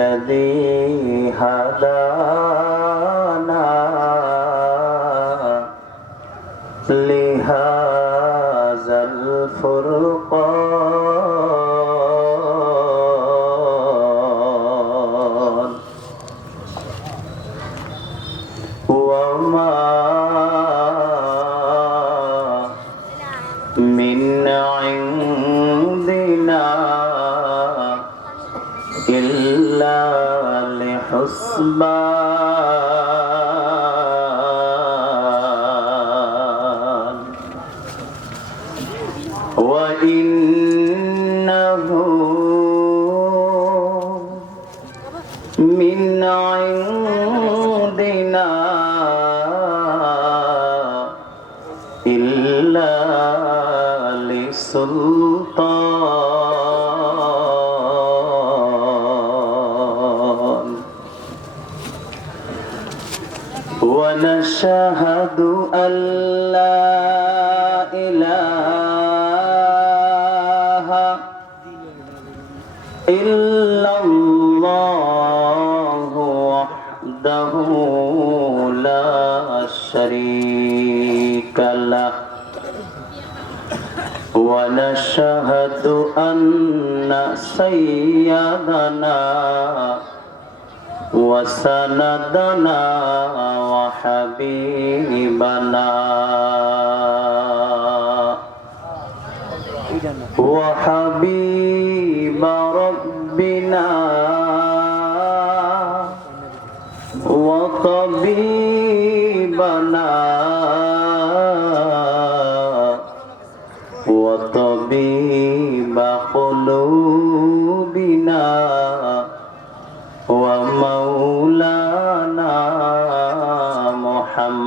الذي هدانا لهذا الفرقان وما من عندنا إلا لحسبان وإنه من عندنا إلا لسلطان ونشهد أن لا إله إلا الله وحده لا شريك له ونشهد أن سيدنا وسندنا وحبيبنا وحبيب ربنا وطبيبنا وطبيب قلوبنا ومولانا محمد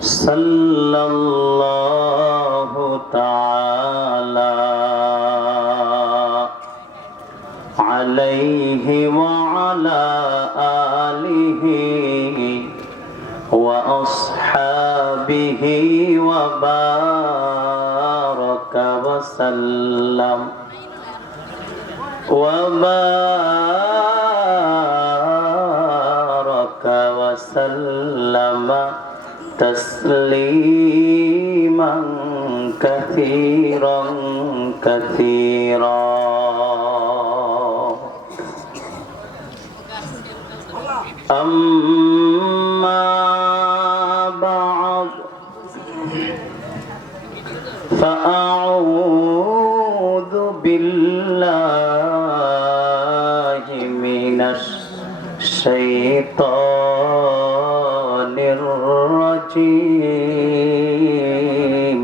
صلى الله تعالى عليه وعلى آله وأصحابه وبارك وسلم تسليما كثيرا كثيرا أما بعد فأعوذ بالله من الشيطان الرجيم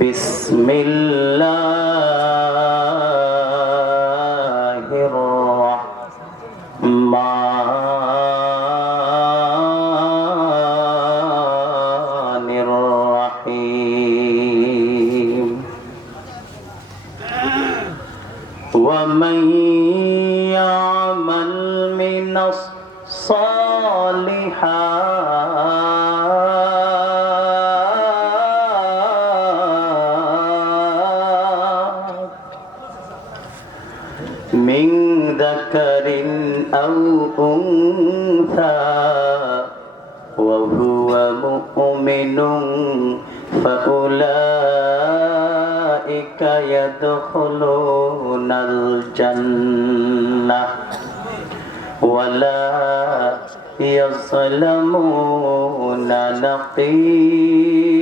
بسم الله الرحمن الرحيم ومن يعمل من الصالحات من ذكر أو أنثى وهو مؤمن فأولئك يدخلون الجنة ولا يظلمون نقيرا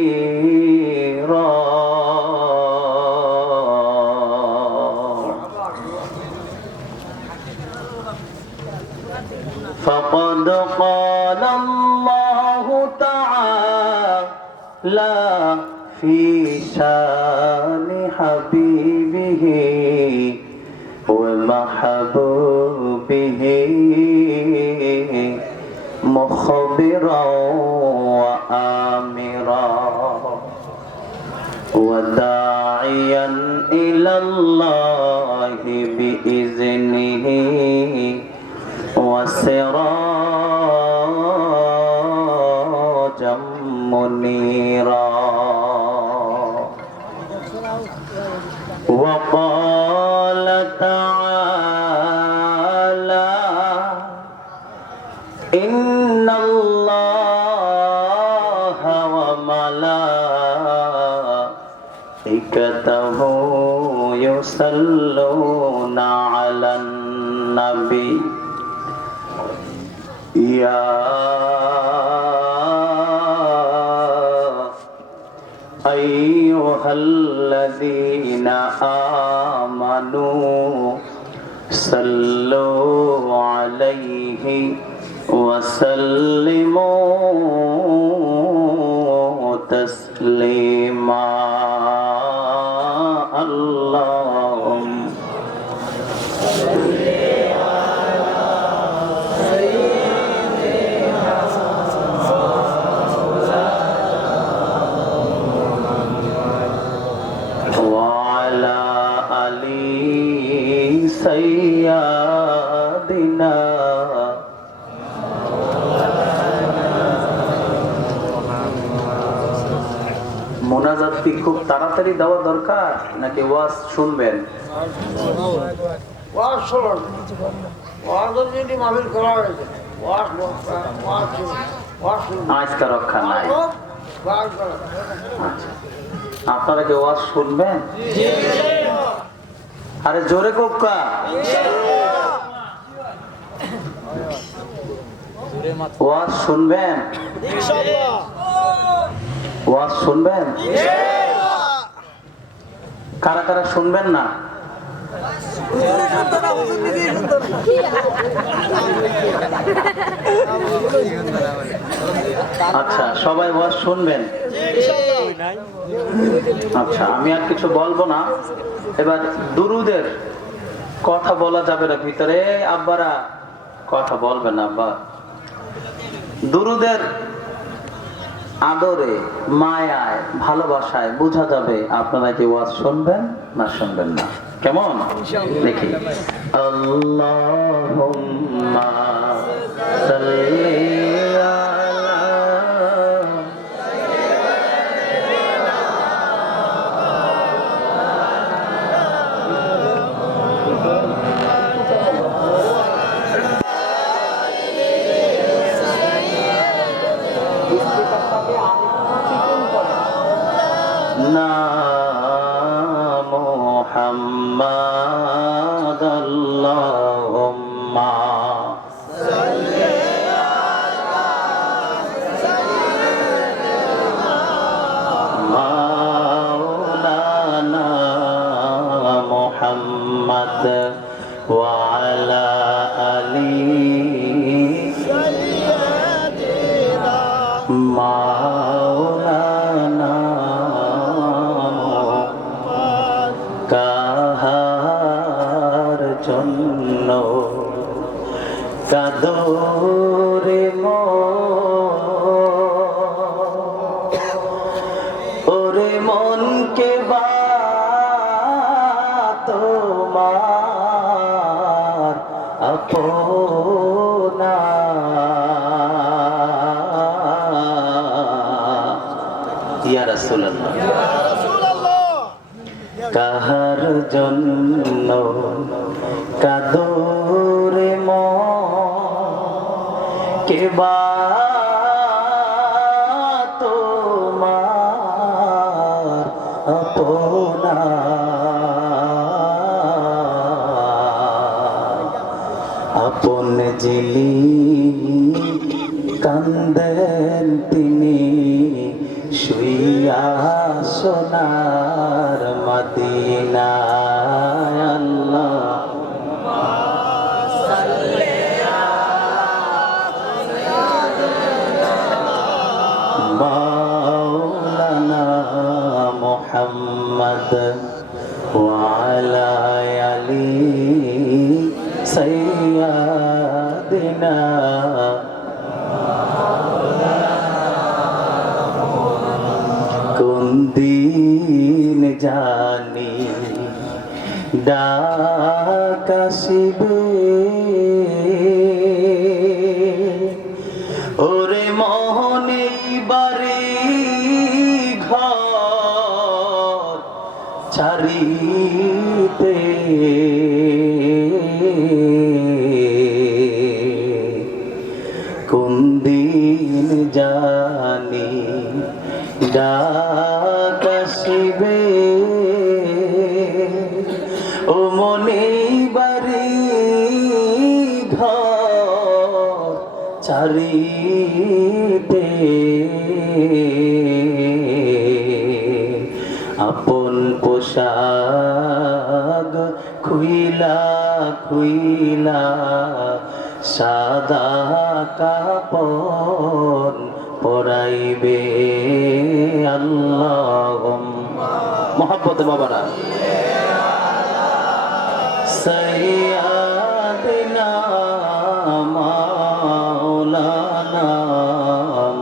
فقد قال الله تعالى في شان حبيبه ومحبوبه مخبرا آمرا وداعيا إلى الله بإذنه وسراجا منيرا وقال تعالى إن الله وملائكته يصلون على النبي يا أيها الذين آمنوا صلوا عليه وسلموا تسليما اللهم وعلى آل سيدنا মোনাজাত কি খুব তাড়াতাড়ি দেওয়া দরকার নাকি ওয়াজ শুনবেন? ওয়াজ শুনুন, ওয়াজ যদি মাহফিল করা হয়েছে আজকে রক্ষা নাই। আচ্ছা, আপনারা কি ওয়াজ শুনবেন? আরে জোরে কোক্কা, ওয়াজ শুনবেন? ওয়াজ শুনবেন? কারা কারা শুনবেন না? আচ্ছা, সবাই ওয়াজ শুনবেন? আচ্ছা, আমি আর কিছু বলবো না। এবার দুরুদের কথা বলা যাবে না ভিতরে। আব্বারা কথা বলবেন আব্বা। দুরুদের আদরে, মায়ায়, ভালোবাসায় বোঝা যাবে আপনারা কি ওয়াজ শুনবেন না শুনবেন না। কেমন দেখি। আল্লাহুম্মা সাল্লি محمد اللهم صل على سيدنا مولانا محمد وعلى آله سيدنا مولانا কাহার জন্য কাদরে ওরে মন কে বা তোমার আপনা ইয়া রাসূলুল্লাহ। কাহার জন্য কাদরে কেবা তোমার আপনা আপন যিনি কান্দেন তিনি শুইয়া সোনার মদিনায় আল্লাহ মাওলানা মুহাম্মদ ওয়া আলা আলি সাইয়্যিদিনা জানি ডাক আসিবে ওরে মোহনে বাড়ি ঘর ছাড়িতে কোন দিন জানি ডাক আসিবে ও মনে বাড়ি ঘর ছাড়িতে আপন পোশাক খুইলা খুইলা সাদা কাপড় পরাইবে আল্লাহুম্মা মোহাব্বতে বাবারা সাইয়্যিদিনা মাওলানা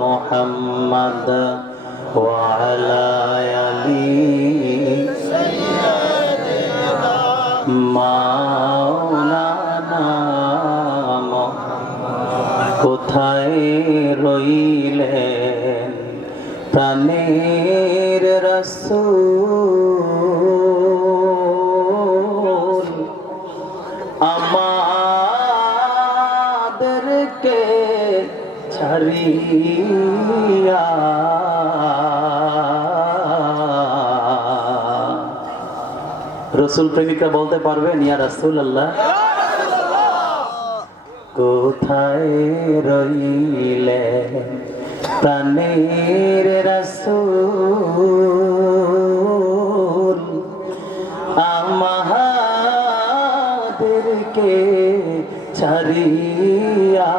মুহাম্মদ ওয়া আলা আলি সাইয়্যিদিনা মাওলানা কোথায় রইলেন প্রাণের রাসূল আমাদেরকে ছাড়িয়া রসুল প্রেমিকরা বলতে পারবেন ইয়া রাসূলুল্লাহ কোথায় রইলে প্রাণের রাসূল আমাদেরকে ছাড়িয়া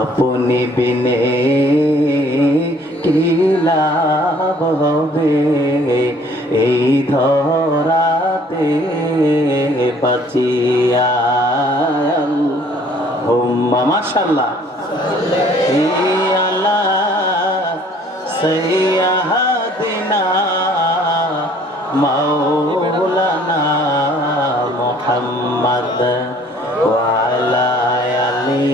আপনি বিনে কি লাভ হবে এই ধরাতে বাঁচিয়া হুম্মা মাশাআল্লাহ আলা সাইয়্যিদিনা মাওলানা মুহাম্মদ ওয়া আলা আলি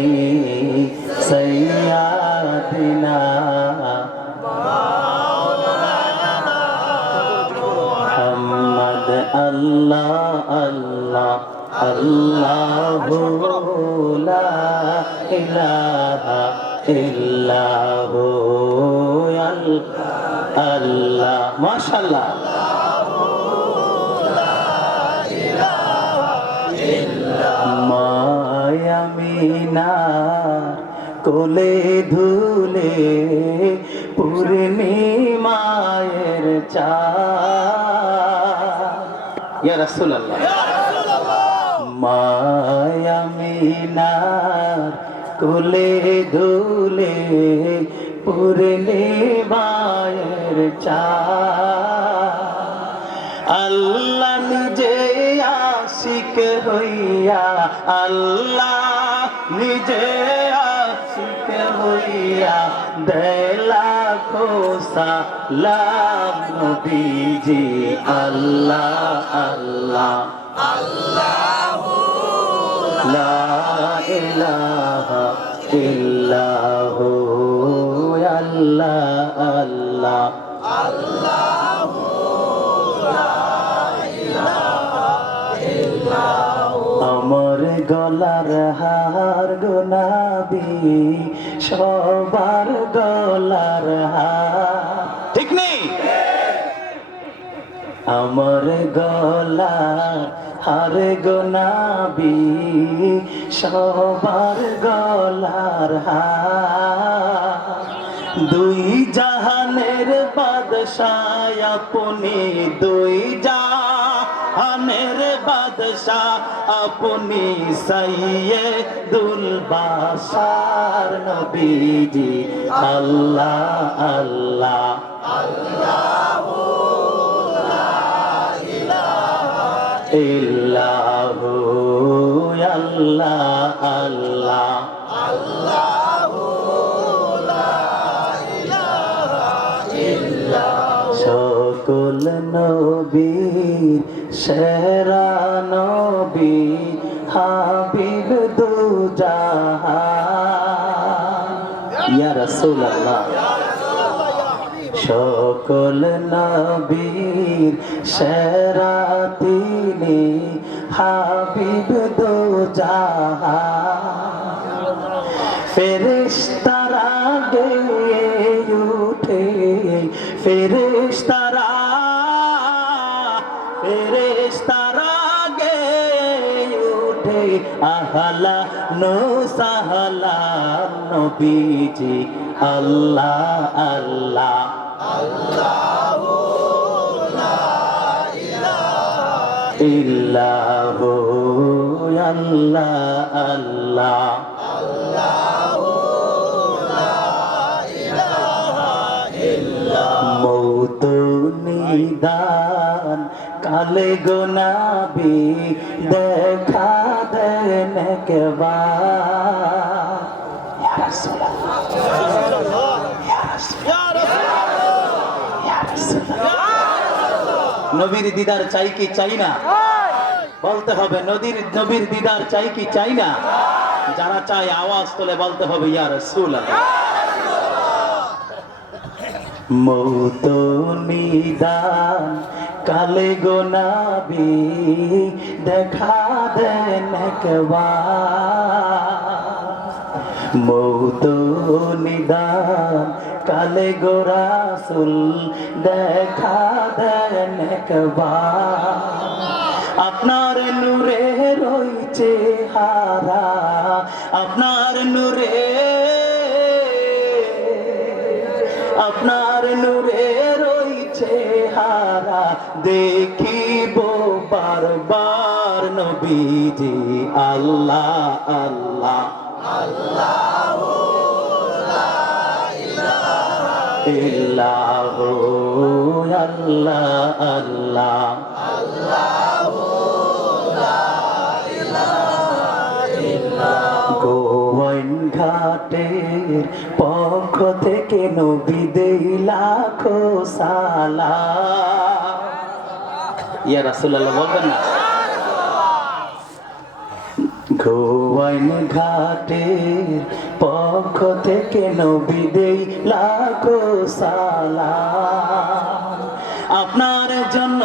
সাইয়্যিদিনা মুহাম্মদ আল্লাহ আল্লাহ আল্লাহু লা ইলাহা ইল্লাহু আল্লাহ মাশাআল্লাহ মায়ামিনা কোলে ধুলে পূর্ণিমায়ের চাঁদ ইয়া রাসূলুল্লাহ মায়ামিনার কোলে ধুলে পূর্ণিমায়ের চাঁদ আল্লাহ নিজে আশিক হইয়া আল্লাহ নিজে আশিক হইয়া দেলা সালাম নবীজি আল্লাহ আল্লাহ আল্লাহু লা ইলাহা ইল্লাহু আল্লাহ আল্লাহ আল্লাহু আমার গলার হার গোনাবি সবার গলার হার ঠিক নেই আমার গলার হার গোনাবি সবার গলার হার দুই জাহানের বাদশাহ আপনি দুই জাহানের বাদশাহ আপনি সাইয়্যিদুল বাশার নবীজি আল্লাহ আল্লাহ আল্লাহু লা ইলাহা ইল্লাহু আল্লাহ আল্লাহ আল্লাহু লা ইলাহা সকল নবীর সেরা নবী হাবিব দু জাহান ইয়া রাসূলুল্লাহ সকল নবীর সেরা তিনি হাবিব দু জাহান ফেরেশতারা গেয়ে উঠে ফেরেশতারা গেয়ে উঠে আহলা নো সাহলা নবীজি আল্লাহ আল্লাহ ইল্লাহু আল্লাহ আল্লাহ মৌত নিদান কালে গোনাবি দেখা দেন একবার ইয়া রাসূলুল্লাহ নবীর দিদার চাই কি চাই না বলতে হবে নবীর দিদার চাই কি চাই না যারা চায় আওয়াজ তুলে বলতে হবে ইয়া রাসূলুল্লাহ মৌত নিদান কালে গোনাবি দেখা দেন একবার মৌত নিদান কালে গো রাসূল দেখা দেন একবার আপনার নূরে রয়েছে হারা আপনার নূরে রয়েছে হারা দেখিব বারবার নবীজি আল্লাহ আল্লাহ ইল্লাহু আল্লাহ আল্লাহ গোয়াইন ঘাটের পক্ষ থেকে নবী দেই লাখো সালাম ইয়া রাসূলুল্লাহ বলবেন না গোয়াইন ঘাটের পক্ষ থেকে নবী দেই লাখো সালাম আপনার জন্য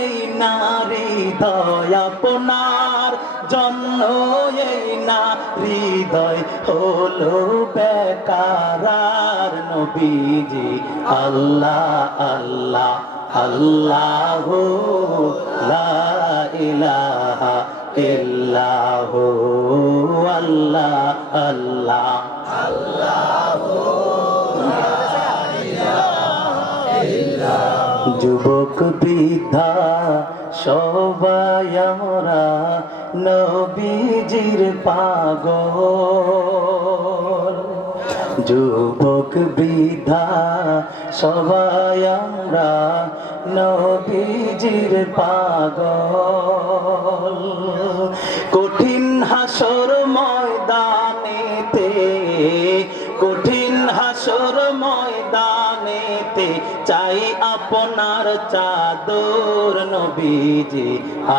এই নারী দয়া আপনার জন্য এই নারী হৃদয় হলো বেকারার নবীজি আল্লাহ আল্লাহ আল্লাহু লা ইলাহা ইল্লাহু আল্লাহ আল্লাহ যুবক বৃদ্ধা সবাই আমরা নবীজির পাগল যুবক বৃদ্ধা সবাই আমরা নবীজির পাগল কঠিন হাসর ময়দানেতে চাই আপনার চাদর নবীজি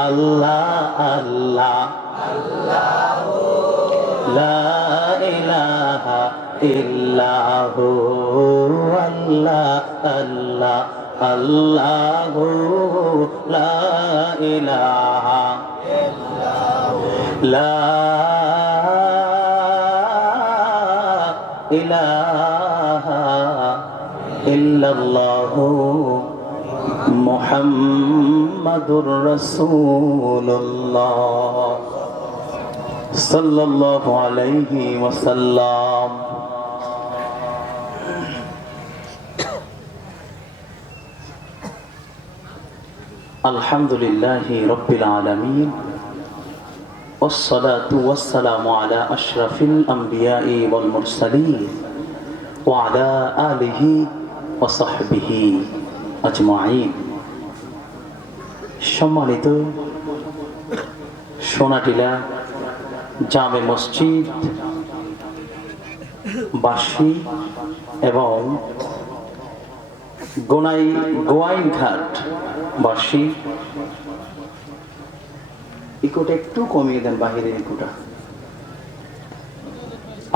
আল্লাহ আল্লাহ লা ইলাহা ইল্লাহু আল্লাহ আল্লাহ আল্লাহু লা ইলাহা লা ইলাহা ইল্লাল্লাহু মুহাম্মাদুর রাসূলুল্লাহ সাল্লাল্লাহু আলাইহি ওয়াসাল্লাম। আলহামদুলিল্লাহি রাব্বিল আলামিন والصلاة والسلام على أشرف الأنبياء والمرسلين وعلى آله وصحبه أجمعين। সম্মানিত সোনাটিলা জামে মসজিদ বাসী এবং গোয়াইনঘাট বাসী, ইকোটা একটু কমিয়ে দেন, বাহিরের ইকোটা।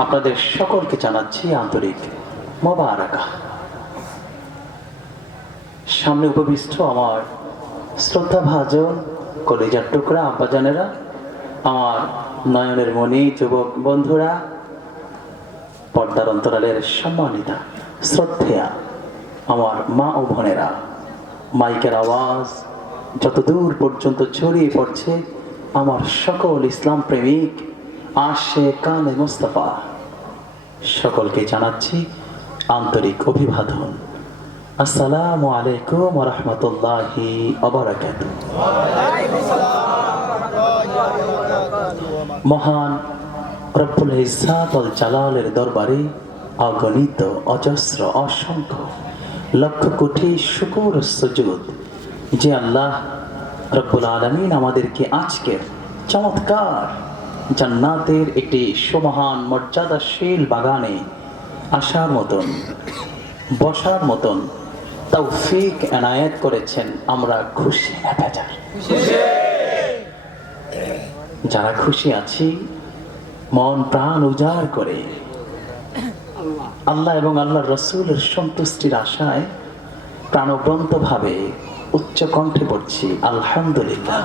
আপনাদের সকলকে জানাচ্ছি আন্তরিক মোবারকা। সামনে উপবিষ্ট আমার শ্রদ্ধাভাজন কলেজার টুকরা আব্বাজানেরা, আমার নয়নের মণি যুবক বন্ধুরা, পর্দার অন্তরালের সম্মানিতা শ্রদ্ধেয়া আমার মা ও বোনেরা, মাইকের আওয়াজ যতদূর পর্যন্ত ছড়িয়ে পড়ছে আমার সকল ইসলাম প্রেমিক আশিকানে মুস্তাফা, সকলকে জানাচ্ছি আন্তরিক অভিবাদন। আসসালামু আলাইকুম ওয়া রাহমাতুল্লাহি ওয়া বারাকাতুহু। মহান রব্বুল ইজ্জাত ওয়াল জালালের দরবারে অগণিত অজস্র অসংখ্য লক্ষ কোটি শুকর সুজুদ যে আল্লাহ রব্বুল আলামিন আমাদেরকে আজকের চমৎকার জান্নাতের একটি সুমহান মর্যাদাশীল বাগানে আসার মতন, বসার মতন তৌফিক এনায়েত করেছেন। আমরা খুশি না বেজার? যারা খুশি আছি মন প্রাণ উজাড় করে আল্লাহ এবং আল্লাহর রসুলের সন্তুষ্টির আশায় প্রাণবন্ত ভাবে উচ্চ কণ্ঠে পড়ছি আলহামদুলিল্লাহ।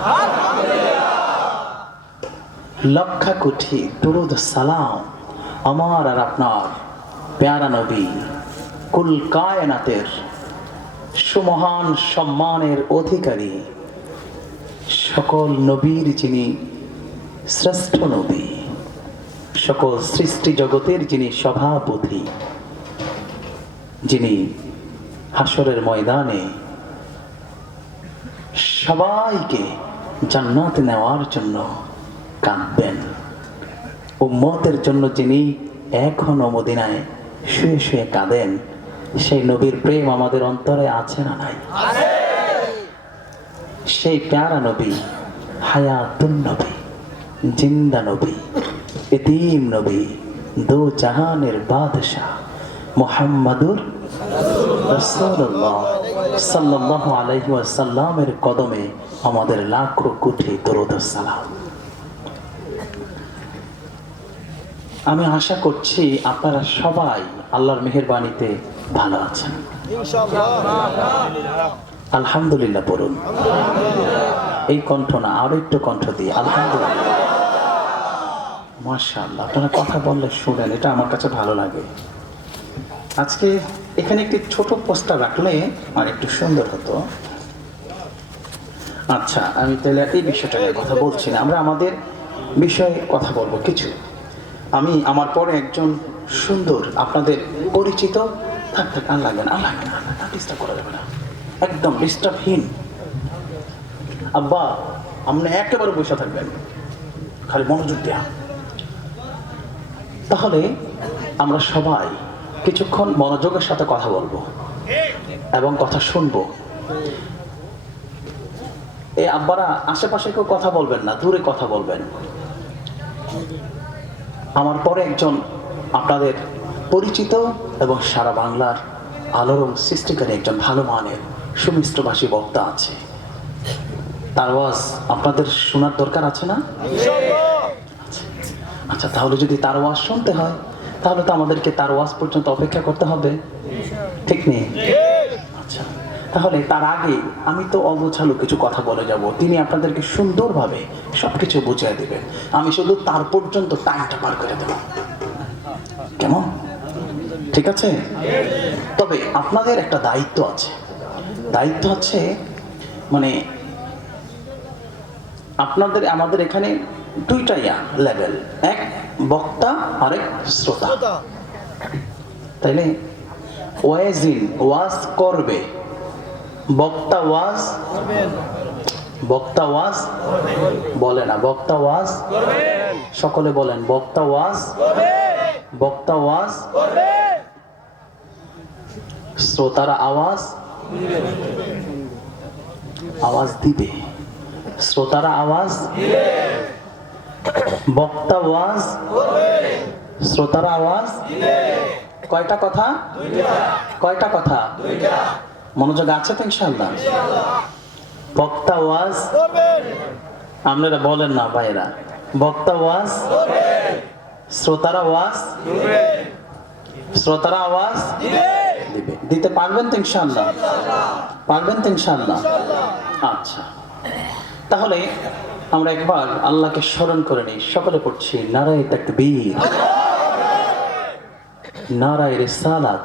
লক্ষ কোটি দুরুদ সালাম আমার আর আপনার প্যারা নবী কুল কায়নাতের সুমহান সম্মানের অধিকারী, সকল নবীর যিনি শ্রেষ্ঠ নবী, সকল সৃষ্টি জগতের যিনি সভাপতি, যিনি হাসরের ময়দানে সবাইকে জান্নাতে নেওয়ার জন্য কাঁদবেন, উম্মতের জন্য যিনি এখনো মদিনায় শুয়ে শুয়ে কাঁদেন, সেই নবীর প্রেম আমাদের অন্তরে আছে না নাই? সেই প্যারা নবী, হায়াতুন নবী, জিন্দা নবী, এতিম নবী, দো জাহানের বাদশাহ মুহাম্মাদুর রাসূলুল্লাহ সাল্লাল্লাহু আলাইহি ওয়াসাল্লামের কদমে আমাদের লাখো কোটি দরুদ ও সালাম। আমি আশা করছি আপনারা সবাই আল্লাহর মেহেরবানিতে ভালো আছেন। আলহামদুলিল্লাহ পড়ুন। এই কণ্ঠ না, আরো একটু কণ্ঠ দিয়ে আলহামদুলিল্লাহ। মাশাআল্লাহ, আপনারা কথা বললে শুনেন, এটা আমার কাছে ভালো লাগে। আজকে এখানে একটি ছোট পোস্টার রাখলে আর একটু সুন্দর হতো। আচ্ছা, আমি তাহলে এই বিষয়টা নিয়ে কথা বলছি না, আমরা আমাদের বিষয়ে কথা বলবো কিছু। আমি আমার পরে একজন সুন্দর আপনাদের পরিচিত, থাক থাক, আর লাগবে না, আর লাগবে না, ডিস্টার্ব করা যাবে না, একদম ডিস্টার্বহীন। আব্বা আপনি একেবারে বসে থাকবেন, খালি মনোযোগ দেয়া। তাহলে আমরা সবাই কিছুক্ষণ মনোযোগের সাথে কথা বলবো এবং কথা শুনবো। এই আব্বারা আশেপাশে কেউ কথা বলবেন না, দূরে কথা বলবেন। আমার পরে একজন আপনাদের পরিচিত এবং সারা বাংলার আলোড়ন সৃষ্টিকারী একজন ভালো মানের সুমিষ্টভাষী বক্তা আছে। তার ওয়াজ আপনাদের শোনার দরকার আছে না? আচ্ছা, তাহলে যদি তার ওয়াজ শুনতে হয় তাহলে তো আমাদেরকে তার ওয়াজ পর্যন্ত অপেক্ষা করতে হবে, ঠিক নেই? আচ্ছা, তাহলে তার আগে আমি তো অগোছালো কিছু কথা বলে যাব, তিনি আপনাদেরকে সুন্দরভাবে সবকিছু বুঝিয়ে দেবেন। আমি শুধু তার পর্যন্ত টাইমটা পার করে দেব, কেমন? ঠিক আছে? তবে আপনাদের একটা দায়িত্ব আছে। দায়িত্ব আছে মানে আপনাদের, আমাদের এখানে দুইটা লেভেল, এক বক্তা আরেক শ্রোতা, তাইলে ওয়াজিন ওয়াজ করবে, বক্তা ওয়াজ বলে না, বক্তা ওয়াজ সকলে বলেন, বক্তা ওয়াজ, শ্রোতারা আওয়াজ দিবে, শ্রোতারা আওয়াজ, বক্তা ওয়াজ, শ্রোতারা আওয়াজ। কয়টা কথা? কয়টা কথা? মনোযোগ আছে তো ইনশাআল্লাহ? বক্তা ওয়াজ আপনারা বলেন না ভাইরা, বক্তা ওয়াজ, শ্রোতারা ওয়াজ, শ্রোতারা আওয়াজ দিবে, দিতে পারবেন তো ইনশাআল্লাহ? পারবেন তো ইনশাআল্লাহ? আচ্ছা, তাহলে আমরা একবার আল্লাহকে স্মরণ করে নিই। সকলে পড়ছি নারায়ে তাকবীর, নারায়ে রিসালাত,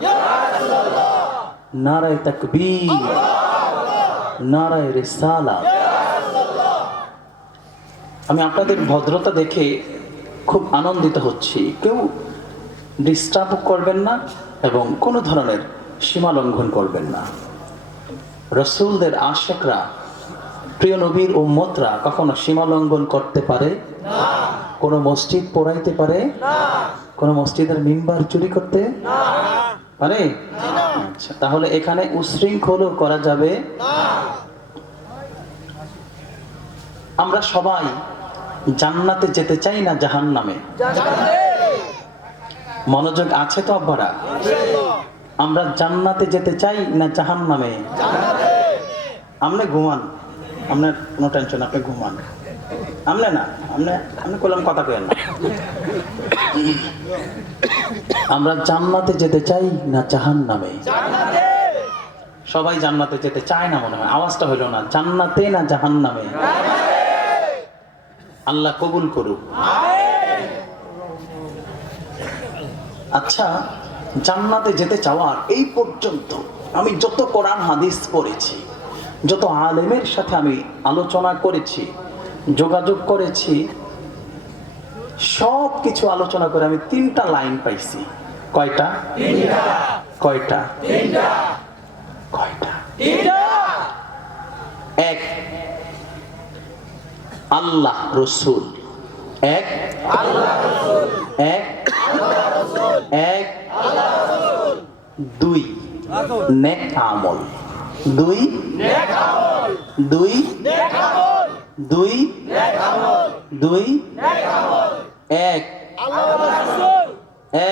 নারায়ে তাকবীর, নারায়ে রিসালাত। আমি আপনাদের ভদ্রতা দেখে খুব আনন্দিত হচ্ছি। কেউ ডিস্টার্ব করবেন না এবং কোনো ধরনের সীমা লঙ্ঘন করবেন না। রাসূলদের আশিকরা, প্রিয় নবীর উম্মতরা কখনো সীমা লঙ্ঘন করতে পারে না। কোনো মসজিদ পোড়াইতে পারে না। কোনো মসজিদের মিম্বার চুরি করতে পারে না। আচ্ছা, তাহলে এখানে উশৃঙ্খলও করা যাবে না। আমরা সবাই জান্নাতে যেতে চাই না জাহান্নামে? মনোযোগ আছে তো আব্বারা? আমরা জান্নাতে যেতে চাই না জাহান্নামে? আপনি ঘুমান, আপনার কোনো টেনশন, আপনি ঘুমান। আমনে না, আপনি কলম কথা কইেন না। আমরা জান্নাতে যেতে চাই না জাহান্নামে? সবাই জান্নাতে যেতে চায় না মনে হয়, আওয়াজটা হইল না। জান্নাতে না জাহান্নামে? আল্লাহ কবুল করুক। আচ্ছা, জান্নাতে যেতে চাওয়ার এই পর্যন্ত আমি যত কোরআন হাদিস পড়েছি, যত আলেমের সাথে আমি আলোচনা করেছি, যোগাযোগ করেছি, সব কিছু আলোচনা করে আমি 3টা লাইন পাইছি। কয়টা? 3টা। কয়টা? 3টা। কয়টা? 3টা। এক, আল্লাহ রসুল। এক, আল্লাহ রসুল। এক, আল্লাহ রসুল। এক, আল্লাহ রসুল। 2, নেক আমল। 2, নেক আমল। 2, নেক আমল। 2, নেক আমল। 2, নেক আমল। 1, আল্লাহ রাসূল।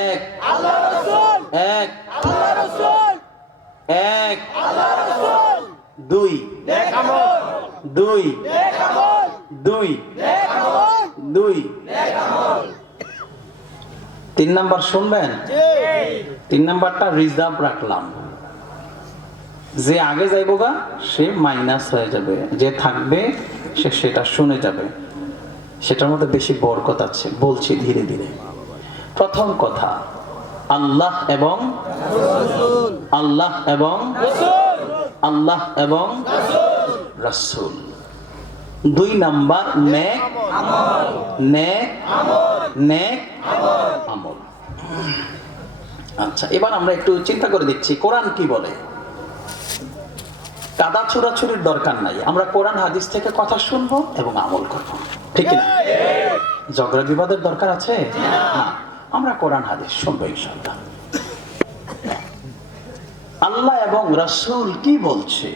1, আল্লাহ রাসূল। 1, আল্লাহ রাসূল। 1, আল্লাহ রাসূল। 2, নেক আমল। 2, নেক আমল। 2, নেক আমল। 2, নেক আমল। 3 নাম্বার শুনবেন? জি। 3 নাম্বারটা রিজার্ভ রাখলাম। যে আগে যাইব গা সে মাইনাস হয়ে যাবে, যে থাকবে সে সেটা শুনে যাবে, সেটার মধ্যে বেশি বরকত আছে। বলছি ধীরে ধীরে। প্রথম কথা, আল্লাহ এবং রাসূল, আল্লাহ এবং রাসূল, আল্লাহ এবং রাসূল। 2 নাম্বার নেক আমল। নেক আমল। নেক আমল। আচ্ছা, এবার আমরা একটু চিন্তা করে দেখছি কোরআন কি বলে। কাদা ছোড়াছুরির দরকার নাই, আমরা কোরআন হাদিস থেকে কথা শুনবো এবং আমল করবো, ঠিক না? ঝগড়া বিবাদের দরকার আছে না, আমরা কোরআন হাদিস শুনবো ইনশাআল্লাহ। আল্লাহ এবং রাসূল কি বলছে,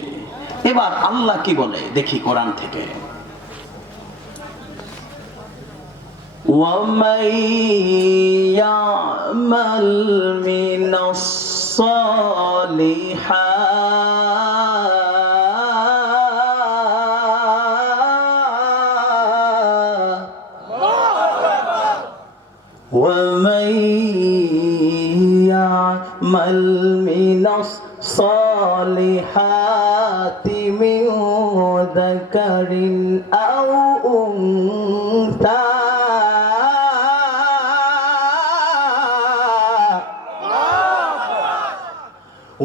এবার আল্লাহ কি বলে দেখি কোরআন থেকে। وَمَن يَعْمَلْ مِنَ الصَّالِحَاتِ وَمَن يَعْمَلْ مِنَ الصَّالِحَاتِ مِنْ ذَكَرٍ أَوْ أُنثَىٰ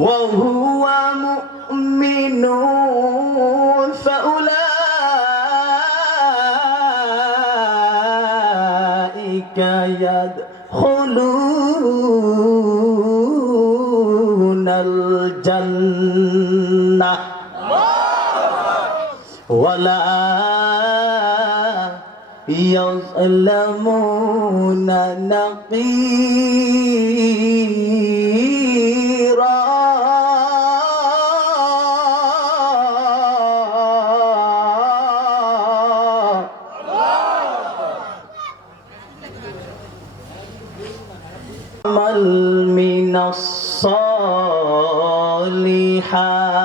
وهو مؤمن فأولئك يدخلون الجنة ولا يظلمون نقيرا عمل من الصالحات সলিহাত।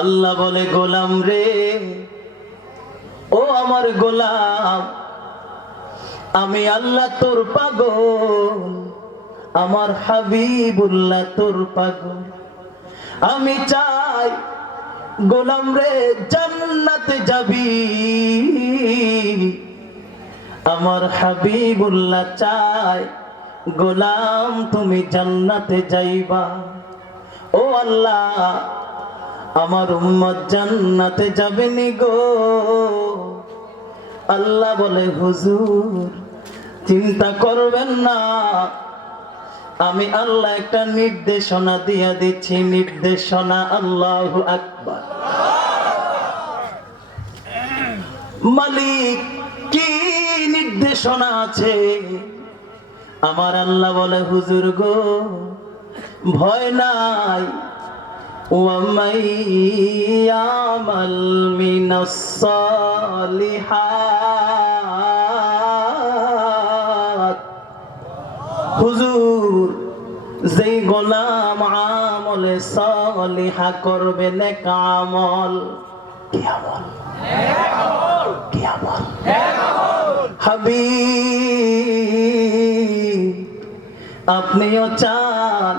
আল্লাহ বলে গোলাম রে, ও আমার গোলাম, আমি আল্লাহ তোর পাগল, আমার হাবিবুল্লাহ তোর পাগল। আমি চাই গোলাম রে জান্নাতে যাবি, আমার হাবিবুল্লাহ চাই গোলাম তুমি জান্নাতে যাইবা। ও আল্লাহ, আমার উম্মত জান্নাতে যাবেনি গো। আল্লাহ বলে হুজুর চিন্তা করবেন না, আমি আল্লাহ একটা নির্দেশনা দিয়া দিচ্ছি। নির্দেশনা, আল্লাহু আকবার। মালিক কি নির্দেশনা আছে? আমার আল্লাহ বলে হুজুর গো ভয় নাই, ওয়ামাই ইয়ামাল মিনাস সালিহাত। হুজুর যেই গোলাম আমলে সালিহা করবে, নেক আমল। কি আমল? কি আমল? হাবিব আপনিও চান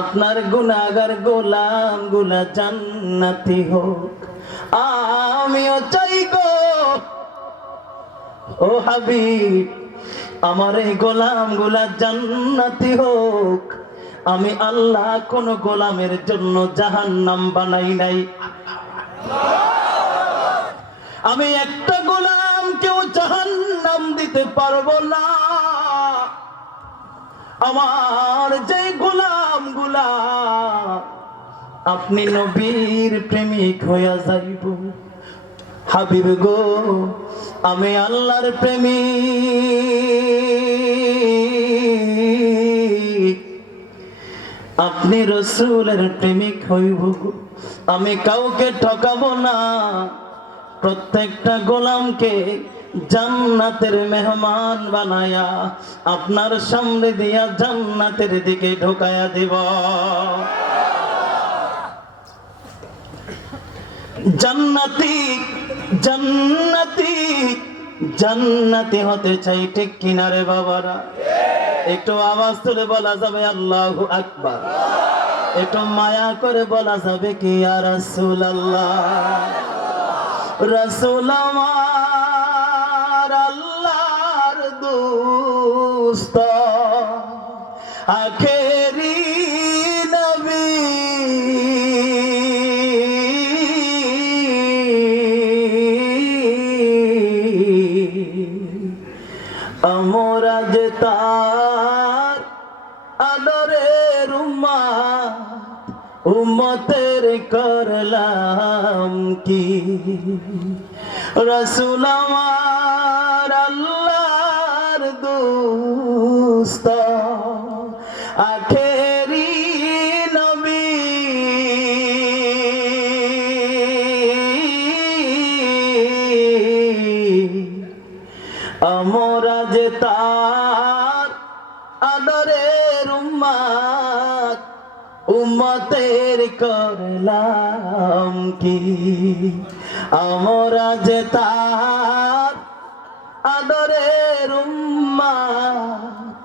আপনার গুনাহগার গোলাম গুলা জান্নাতি হোক, আমিও চাই গো। ও হাবিব আমার এই গোলাম গুলা জান্নাতি হোক। আমি আল্লাহ কোন গোলামের জন্য জাহান্নাম বানাই নাই। আমি একটা গোলাম কেউ জাহান্নাম দিতে পারবো না। আমার যে গোলাম গুলা আপনি নবীর প্রেমিক হইয়া যাইব। হাবিব গো আমি আল্লাহর প্রেমিক, আপনি রসুলের প্রেমিক হইব। আমি কাউকে ঠকাবো না, প্রত্যেকটা গোলামকে জান্নাতের মেহমান বানায়া আপনার সামনে দিয়া জান্নাতের দিকে ঢোকায়া দিব। জান্নাতি জান্নাতি জান্নাতি হতে চাই, ঠিক কিনারে বাবারা? একটু আওয়াজ তুলে বলা যাবে আল্লাহু আকবার? একটু মায়া করে বলা যাবে কি ইয়া রাসূলুল্লাহ? রাসূল আমার আল্লাহর দোস্ত, আখেরি নবী, আমরা যে তার আদরের উম্মত, উম্মতের করলাম কি? রাসূল আমার আল্লাহর দোস্ত, আখেরি নবী, আমরা যে তার আদরের উম্মত, উম্মতের করলাম কি? আমরা যে তার আদরের উম্মত,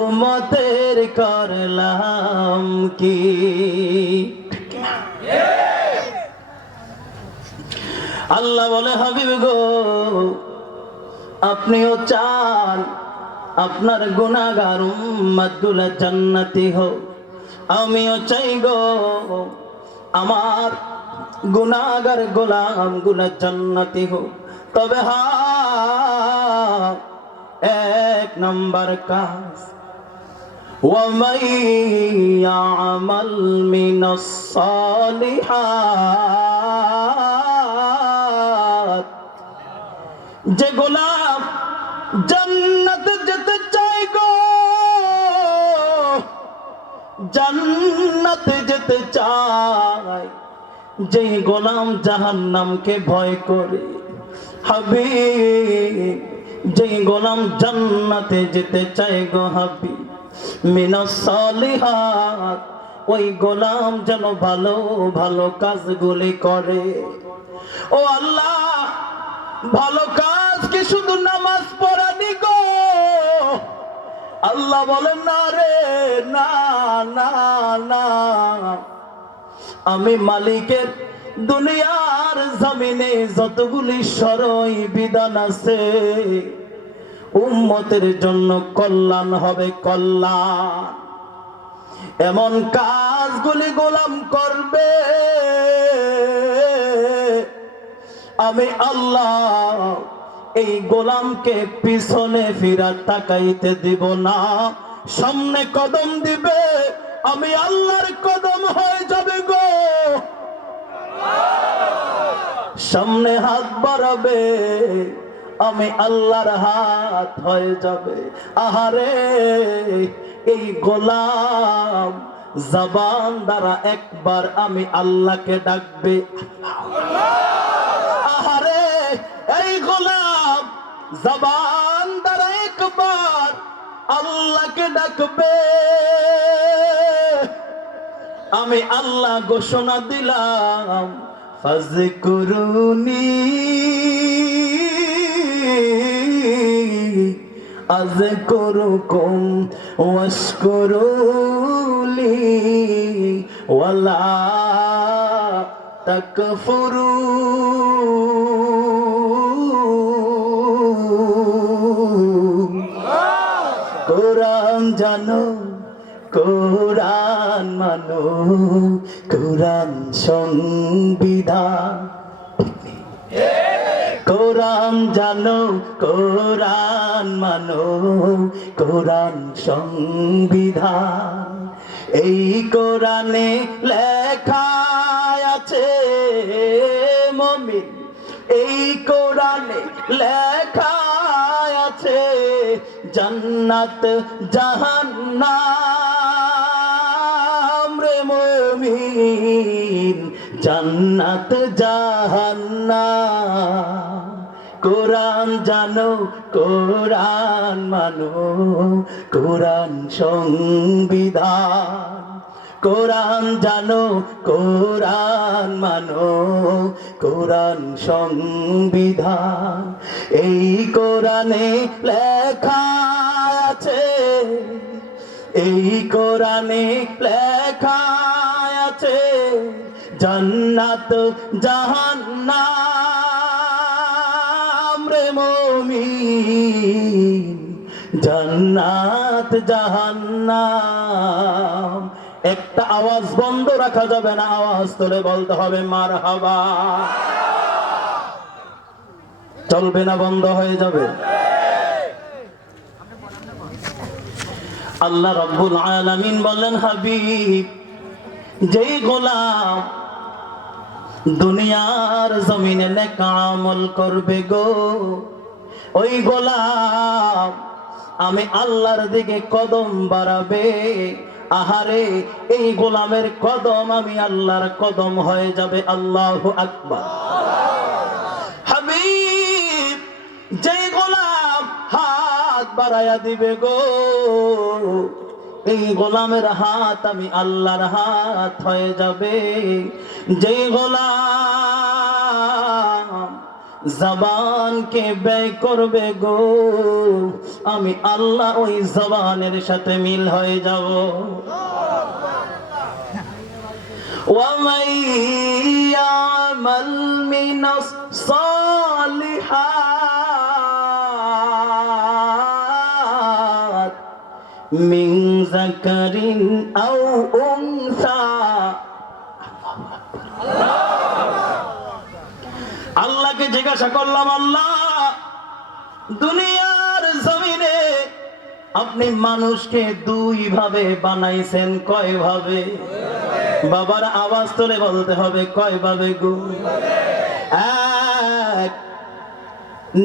উম্মতের করলাম কি? আল্লাহ বলে হাবিব গো আপনিও চান আপনার গুনাহগার উম্মত গুলা জান্নাতি হোক, আমিও চাই গো আমার গুনাহগার গোলাম গুলা জান্নাতি হোক। তবে হ্যাঁ, এক নম্বর কাজ, ওয়ামাই ইয়ামাল মিনাস সালিহাত। যে গোলাম জান্নাতে যেতে চাই গো, জান্নাতে যেতে চাই, যেই গোলাম জাহান্নামকে ভয় করে, হাবিব যেই গোলাম জান্নাতে যেতে চায় গো হাবিব, মিনাস সালিহাত, ওই গোলাম যেন ভালো ভালো কাজগুলি করে। ও আল্লাহ, ভালো কাজ কি শুধু নামাজ পড়ানি গো? আল্লাহ বলেন না রে, না না না, আমি মালিকের দুনিয়ার জমিনে যতগুলি শরঈ বিধান আছে উম্মতের জন্য কল্যাণ হবে, কল্যাণ। এমন কাজগুলি গোলাম করবে আমি আল্লাহ এই গোলামকে পিছনে ফিরা তাকাইতে দিব না, সামনে কদম দিবে, আমি আল্লাহর কদম হয়ে যাবে গো। সামনে হাত বাড়াবে, আমি আল্লাহর হাত হয়ে যাবে। আহারে, এই গোলাম জবান দ্বারা একবার আমি আল্লাহকে ডাকবে, আহারে এই গোলাম জবান দ্বারা একবার আল্লাহকে ডাকবে। আমি আল্লাহ ঘোষণা দিলাম, ফাযকুরুনি আযকুরুকুম ওয়াশকুরুলি ওয়ালা তাকফুরুন। কোরআন জানো, কোরআন মানো, কোরআন সংবিধান। কোরআন জানো, কোরআন মানো, কোরআন সংবিধান। এই কোরআনে লেখা আছে মুমিন, এই কোরআনে লেখা আছে জান্নাত জাহান্নাম রে মুমিন, জান্নাত জাহান্নাম। কোরআন জানো, কোরআন মানো, কোরআন সংবিধান। কোরআন জানো, কোরআন মানো, কোরআন সংবিধান। এই কোরআনে লেখা আছে, এই কোরআনে লেখা আছে জান্নাত জাহান্নাম রে মুমিন, জান্নাত জাহান্নাম। একটা আওয়াজ বন্ধ রাখা যাবে না, আওয়াজ তুলে বলতে হবে মারহাবা। চলবে না, বন্ধ হয়ে যাবে। আল্লাহ রাব্বুল আলামিন বলেন, হাবিব যেই গোলাম দুনিয়ার জমিনে নেক আমল করবে গো, ওই গোলাম আমি আল্লাহর দিকে কদম বাড়াবে। আহারে, এই গোলামের কদম আমি আল্লাহর কদম হয়ে যাবে। আল্লাহু আকবার। হাবিব যেই গোলাম হাত বাড়ায়া দিবে গো, এই গোলামের হাত আমি আল্লাহর হাত হয়ে যাবে। যেই গোলাম জবানকে ব্যয় করবে গো, আমি আল্লাহ ওই জবানের সাথে মিল হয়ে যাব। وَمَن يَعْمَلْ مِنَ الصَّالِحَاتِ مِنْ ذَكَرٍ أَوْ أُنْثَى। আল্লাহকে জিজ্ঞাসা করলাম, আল্লাহ দুনিয়ার জমিনে আপনি মানুষকে দুই ভাবে বানাইছেন, কয় ভাবে? বাবার আওয়াজ তুলে বলতে হবে, কয় ভাবে গো? এক,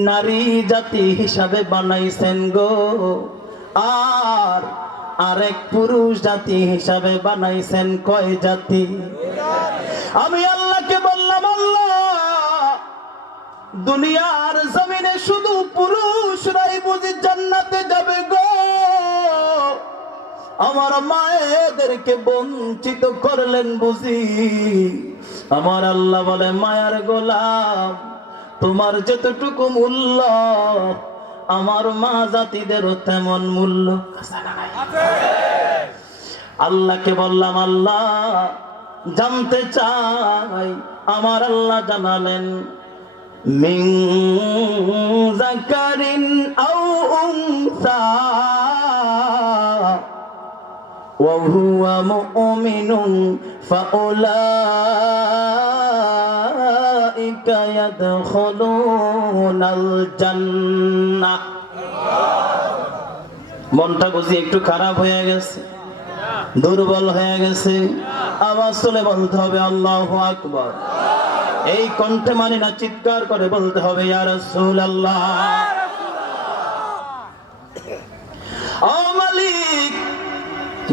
নারী জাতি হিসাবে বানাইছেন গো, আর আরেক পুরুষ জাতি হিসাবে বানাইছেন, কয় জাতি? আমি আল্লাহকে আল্লাহকে বললাম, আল্লাহ দুনিয়ার জমিনে শুধু পুরুষরাই বুঝি জান্নাতে যাবে গো, আমার মায়েদেরকে বঞ্চিত করলেন বুঝি। আমার আল্লাহ বলে, মায়ার গোলাম, তোমার যতটুকু মূল্য আমার মা জাতিদেরও তেমন মূল্য। আল্লাহকে বললাম, আল্লাহ জানতে চাই। আমার আল্লাহ জানালেন, মিন যাকারিন আও উনসা ওয়া হুয়া মুমিনুন ফাউলাইকা ইয়াদখুলুনাল জান্নাহ। মনটা বুঝি একটু খারাপ হয়ে গেছে, দুর্বল হয়ে গেছে, আওয়াজ তুলে বলতে হবে আল্লাহু আকবার। এই কণ্ঠে মানে না, চিৎকার করে বলতে হবে ইয়া রাসূলুল্লাহ। ও মালিক,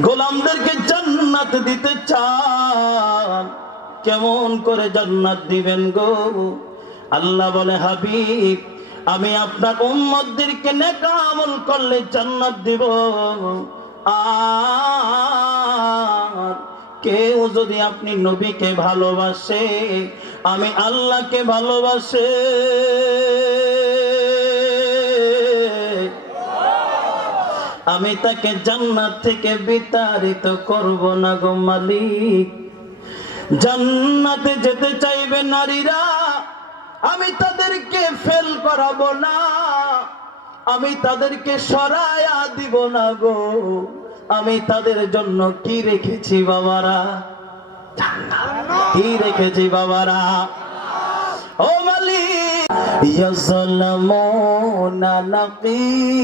গোলামদেরকে জান্নাত দিতে চান, কেমন করে জান্নাত দিবেন গো? আল্লাহ বলে, হাবিব আমি আপনার উম্মতদেরকে নেক আমল করলে জান্নাত দিব। আর কেউ যদি আপনি নবীকে ভালোবাসে, আমি আল্লাহকে ভালোবাসে, আমি তাকে জান্নাত থেকে বিতাড়িত করব না গো মালিক। জান্নাতে যেতে চাইবে নারীরা, আমি তাদেরকে ফেল করাবো না, আমি তাদেরকে সরায়া দিব না গো। আমি তাদের জন্য কি রেখেছি বাবারা? জান্নাত। কি রেখেছি বাবারা? ও মালিক, ইয়াজলামুনা নাকিরা,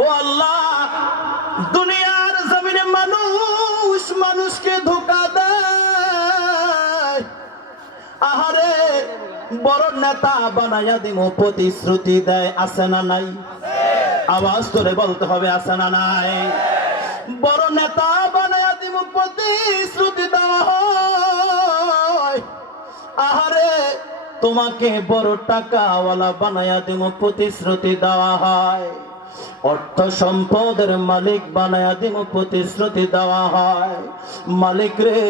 ও আল্লাহ দুনিয়ার জমিনে মানুষ মানুষকে ধোঁকা দেয়। আহারে বড় নেতা বানায়া দিমু প্রতিশ্রুতি দেয়, আছে না নাই? আওয়াজ করে বলতে হবে, আছে না নাই? বড় নেতা বানায়া দিমু প্রতিশ্রুতি দেওয়া হয়। আহারে তোমাকে বড় টাকাওয়ালা বানায়া দিমু প্রতিশ্রুতি দেওয়া হয়। অর্থ সম্পদের মালিক বানায়া দিমু প্রতিশ্রুতি দেওয়া হয়। মালিক রে,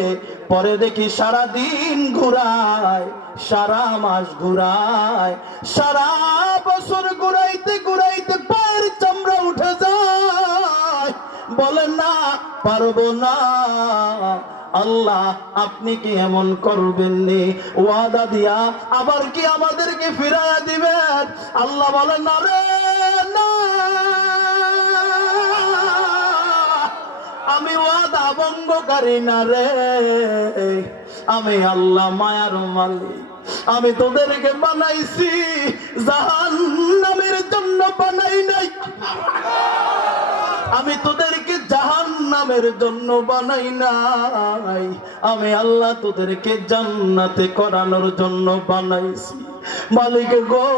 পরে দেখি সারা দিন ঘুরায়, সারা মাস ঘুরায়, সারা বছর ঘুরাইতে ঘুরাইতে পায়ের চামড়া উঠে যায়। বলেন না পারবো না। আল্লাহ আপনি কি এমন করবেন নি? ওয়াদা দিয়া আবার কি আমাদেরকে ফিরাইয়া দিবেন? আল্লাহ বলেন, না রে না, আমি ওয়াদা ভঙ্গকারী না রে। আমি আল্লাহ মায়ার মালিক। আমি তোদেরকে বানাইছি জাহান্নামের জন্য বানাই নাই। আমি তোদেরকে জাহান্নামের জন্য বানাই নাই, আমি আল্লাহ তোদেরকে জান্নাতে করানোর জন্য বানাইছি। মালিক গো,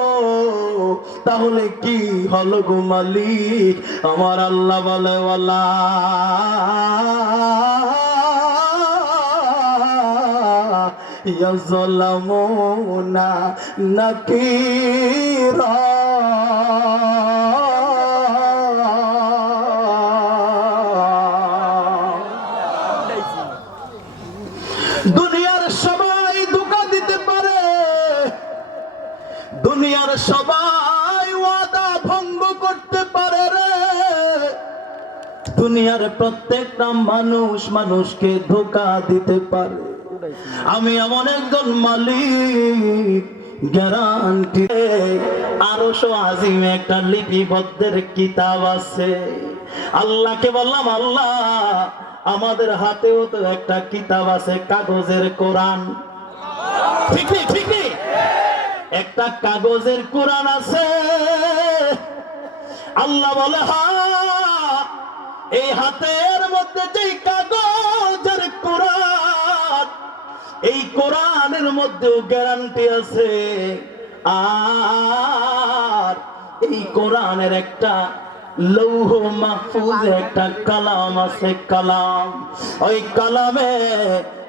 তাহলে কি হলো গো মালিক? আমার আল্লাহ বলে, ওয়ালা ইয়াজলামুনা নাকিরা। দুনিয়ার সবাই ধোঁকা দিতে পারে, দুনিয়ার সবাই ওয়াদা ভঙ্গ করতে পারে রে। দুনিয়ার প্রত্যেকটা মানুষ মানুষকে ধোঁকা দিতে পারে। আমি এমন একজন মালিক গ্যারান্টি। আরশ আজিমে একটা লিপিবদ্ধের কিতাব আছে। আল্লাহকে বললাম, আল্লাহ আমাদের হাতেও তো একটা কিতাব আছে, কাগজের কোরআন। ঠিক ঠিক, একটা কাগজের কোরআন আছে। আল্লাহ বলে, হ্যাঁ, এই হাতের মধ্যে যেই কাগজের কোরআন, এই কোরআনের মধ্যেও গ্যারান্টি আছে। আর এই কোরআনের একটা লৌহ মাহফুজে একটা কালাম আছে, কালাম। ওই কালামে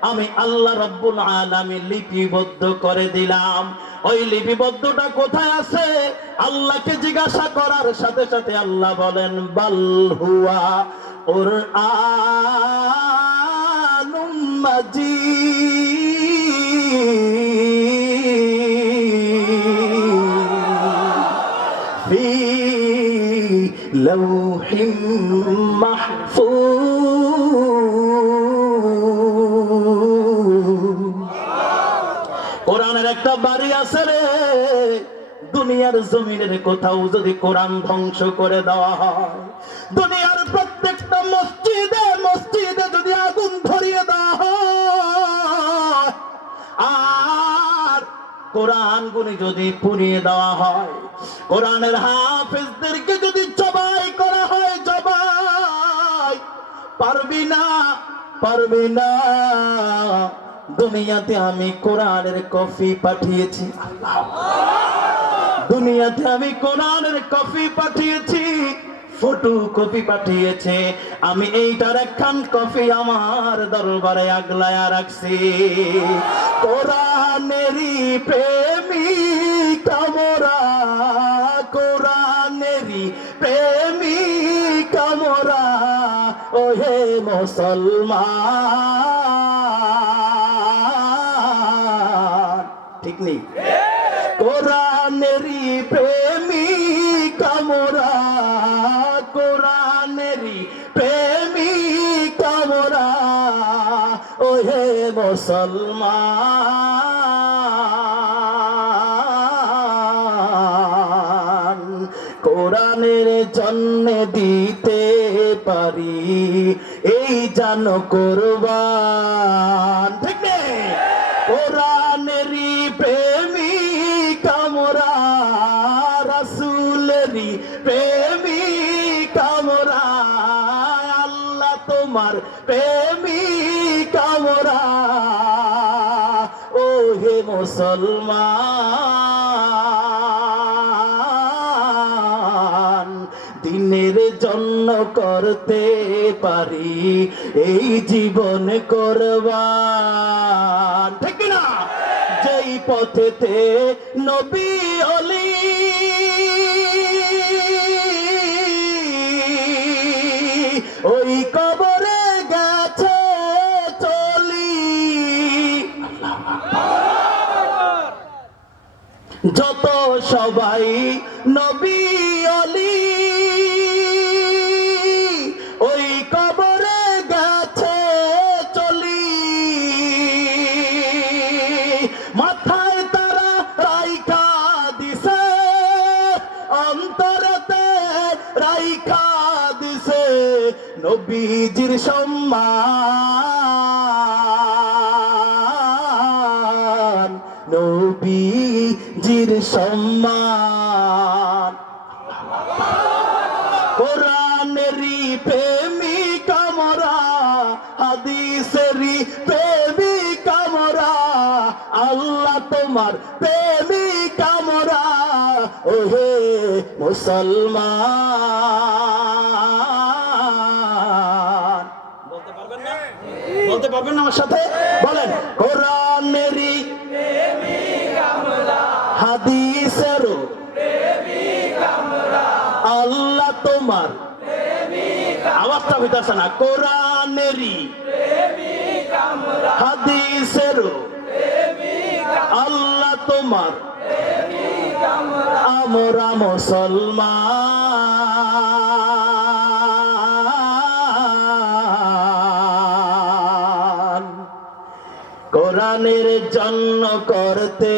আমি আল্লাহ রাব্বুল আলামিন লিপিবদ্ধ করে দিলাম। ওই লিপিবদ্ধটা কোথায় আছে? আল্লাহকে জিজ্ঞাসা করার সাথে সাথে আল্লাহ বলেন বাল হুয়া কুরআনুম মাজিদ ফি লাউহিম মাহফুজ। কোরআনের একটা বাড়ি আছে রে, দুনিয়ার জমিনের কোথাও যদি কোরআন ধ্বংস করে দেওয়া হয়, দুনিয়ার প্রত্যেকটা মসজিদে মসজিদে যদি আগুন ধরিয়ে দেওয়া হয়, আর কোরআন গুলি যদি পুড়িয়ে দেওয়া হয়, কোরআনের হাফেজদেরকে যদি জবাই করা হয়, জবাই পারবি না, পারবি না। দুনিয়াতে আমি কোরআনের কপি পাঠিয়েছি, দুনিয়াতে আমি কোরআনের কপি পাঠিয়েছি, ফটো কপি পাঠিয়েছে। আমি এইটার একখান কপি আমার দরবারে আগলায়া রাখছি। কোরআনেরই প্রেমিক আমরা, কোরআনেরই প্রেমিক আমরা, ওহে মুসলমান। ঠিক নেই? কোরআনেরই প্রেমিক আমরা, কোরআনেরই প্রেমিক আমরা, ওহে মুসলমান। কোরআনের জন্য দিতে পারি এই জান কুরবান। ঠিক নেই? কোরআনেরই প্রেমিক আমরা, রাসূলেরই প্রেমিক আমরা, আল্লাহ তোমার প্রেমিক আমরা, ও হে মুসলমান। দিনের জন্য করতে পারি এই জীবন কুরবান। ঠিক না? যেই পথেতে নবী অলি ওই কবরে গেছে চলি, যত সবাই নবী অলি ওই কবরে গেছে চলি, মাথায় তারা রাইখা দিছে, অন্তরতে রাইখা দিছে নবীজির সম্মান, নবীজির সম্মান। কোরআনেরই প্রেমিক আমরা, হাদিসেরই প্রেমিক আমরা, আল্লাহ তোমার প্রেমিক আমরা, ওহে মুসলমান। বলতে পারবেন না? বলতে পারবেন না আমার সাথে? বলেন কোরআনেরই প্রেমিক আমরা, হাদিসেরও প্রেমিক আমরা, আল্লাহ তোমার প্রেমিক। আওয়াজটা ভিতরছে না। কোরআনেরই প্রেমিক আমরা, হাদিসেরও প্রেমিক, আল্লাহ তোমার প্রেমিক আমরা, আমরা মুসলমান। কোরআনের জন্য করতে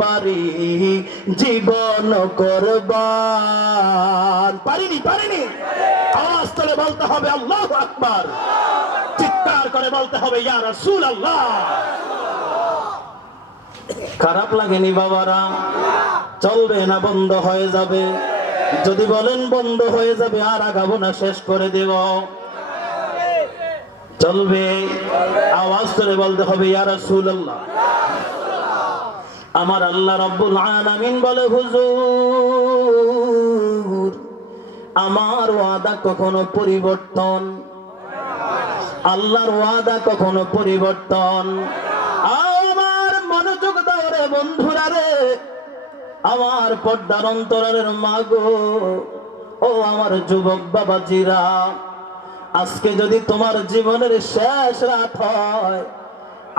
পারি জীবন কুরবান। পারিনি? পারিনি? আওয়াজ করে বলতে হবে আল্লাহু আকবার, চিৎকার করে বলতে হবে ইয়া রাসূলুল্লাহ। খারাপ লাগেনি বাবারা? চলবে না বন্ধ হয়ে যাবে? যদি বলেন বন্ধ হয়ে যাবে আর আগাবো না, শেষ করে দেব, চলবে? আওয়াজ করে বলতে হবে ইয়া রাসূলুল্লাহ। আমার আল্লাহ রাব্বুল আলামিন বলে হুজুর আমার ওয়াদা কখনো পরিবর্তন, আল্লাহর ওয়াদা কখনো পরিবর্তন। আমার মনোযোগ দাও রে বন্ধুরা রে, আমার পর্দার অন্তরের মা গো, ও আমার যুবক বাবাজিরা, আজকে যদি তোমার জীবনের শেষ রাত হয়,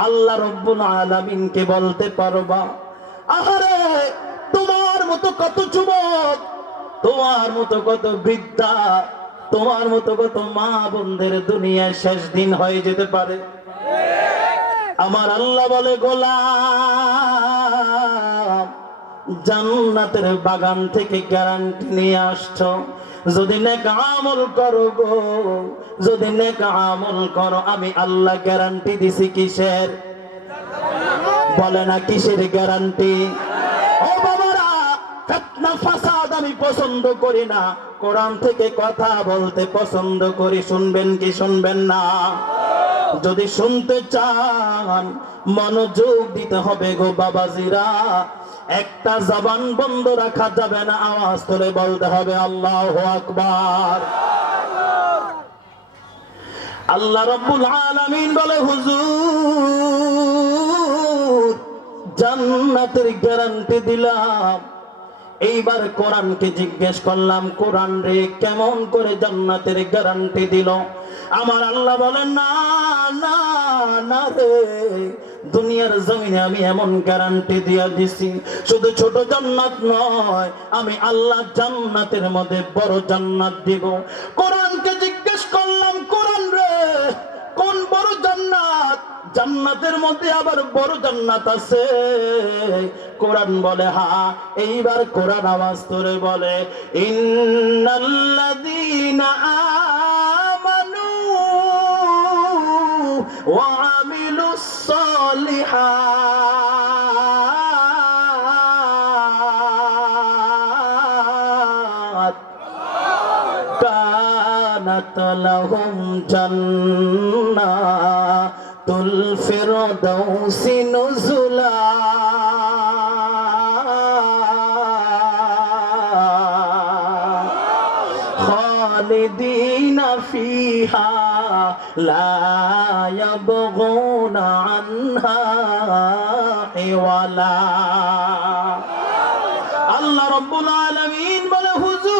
আল্লাহ রব্বুল আলামিনকে বলতে পারবা, আহারে তোমার মতো কত যুবক, তোমার মতো কত বৃদ্ধা, তোমার মতো কত মা বোনদের দুনিয়ায় শেষ দিন হয়ে যেতে পারে। আমার আল্লাহ বলে, গোলাম জান্নাতের বাগান থেকে গ্যারান্টি নিয়ে আসছো, যদি নেক আমল করো গো, যদি নেক আমল করো, আমি আল্লাহ গ্যারান্টি দিছি কিসের? বলে না কিসের গ্যারান্টি? ও বাবারা, ফিতনা ফাসাদ আমি পছন্দ করি না, কোরআন থেকে কথা বলতে পছন্দ করি। শুনবেন কি শুনবেন না? যদি শুনতে চান মনোযোগ দিতে হবে গো বাবাজিরা, একটা জবান বন্ধ রাখা যাবে না, আওয়াজ তুলে বলতে হবে আল্লাহু আকবার। আল্লাহ রাব্বুল আলামিন বলে, হুজুর জান্নাতের গ্যারান্টি দিলাম। এইবার কোরআনকে জিজ্ঞেস করলাম, কোরআন রে কেমন করে জান্নাতের গ্যারান্টি দিল? আমার আল্লাহ বলেন, না না না রে, দুনিয়ার জমিনে আমি এমন গ্যারান্টি দিয়া দিছি, শুধু ছোট জান্নাত নয়, আমি আল্লাহ জান্নাতের মধ্যে বড় জান্নাত দিব। কোরআনকে জিজ্ঞেস করলাম, কোরআন রে কোন বড় জান্নাত? জান্নাতের মধ্যে আবার বড় জান্নাত আছে? কোরআন বলে হ্যাঁ। এইবার কোরআন আওয়াজ করে বলে, ইন্নাল্লাযীনা আমানু ওয়া আমিলুস সালিহাত কানাত লাহুম জান্নাতুল ফিরদাউসি নুজুলা। খালিদিনা ফিহা লা ইয়াবগুনা আনহা হিওয়ালা। আল্লাহ রাব্বুল আলামিন বলে, হুজুর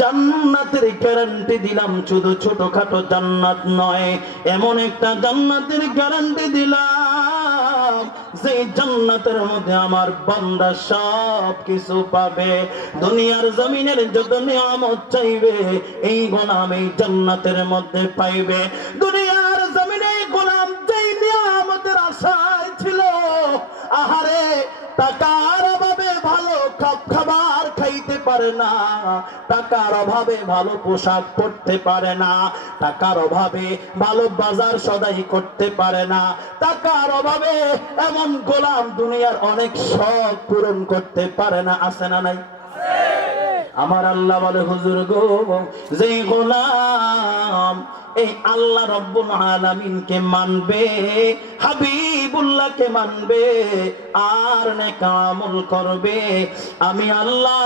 জান্নাতের গ্যারান্টি দিলাম, শুধু ছোটখাটো জান্নাত নয়, এমন একটা জান্নাতের গ্যারান্টি দিলাম যে জান্নাতের মধ্যে আমার বান্দা সব কিছু পাবে। দুনিয়ার জমিনের যত নিয়ামত চাইবে এই গোলাম এই জান্নাতের মধ্যে পাইবে। দুনিয়ার জমিনে গোলাম যেই নিয়ামতের আশায় ছিল, আহারে টাকার অভাবে ভালো খাবার খাইতে পারে না, টাকার অভাবে ভালো পোশাক পরতে পারে না, টাকার অভাবে ভালো বাজার সদাই করতে পারে না, টাকার অভাবে এমন গোলাম দুনিয়ার অনেক শখ পূরণ করতে পারে না। আছে না নাই? আমার আল্লাহ বলে, হুজুর গো, যে গোলাম এই আল্লাহ রাব্বুল আলামিনকে মানবে, হাবিবুল্লাহকে মানবে, আর নেক আমল করবে, আমি আল্লাহ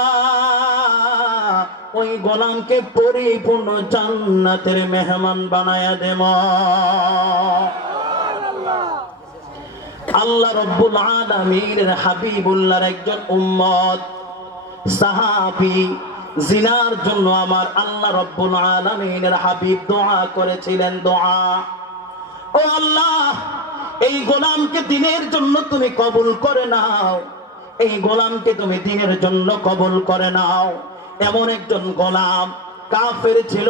ওই গোলামকে পরিপূর্ণ জান্নাতের মেহমান বানায়া দেব। আল্লাহ রাব্বুল আলামিনের হাবিবুল্লাহর একজন উম্মত সাহাবী জিনার জন্য আমার আল্লাহ রাব্বুল আলামিনের হাবিব দোয়া করেছিলেন। দোয়া, ও আল্লাহ এই গোলামকে দিনের জন্য তুমি কবুল করে নাও, এই গোলামকে তুমি দিনের জন্য কবুল করে নাও। এমন একজন গোলাম কাফের ছিল,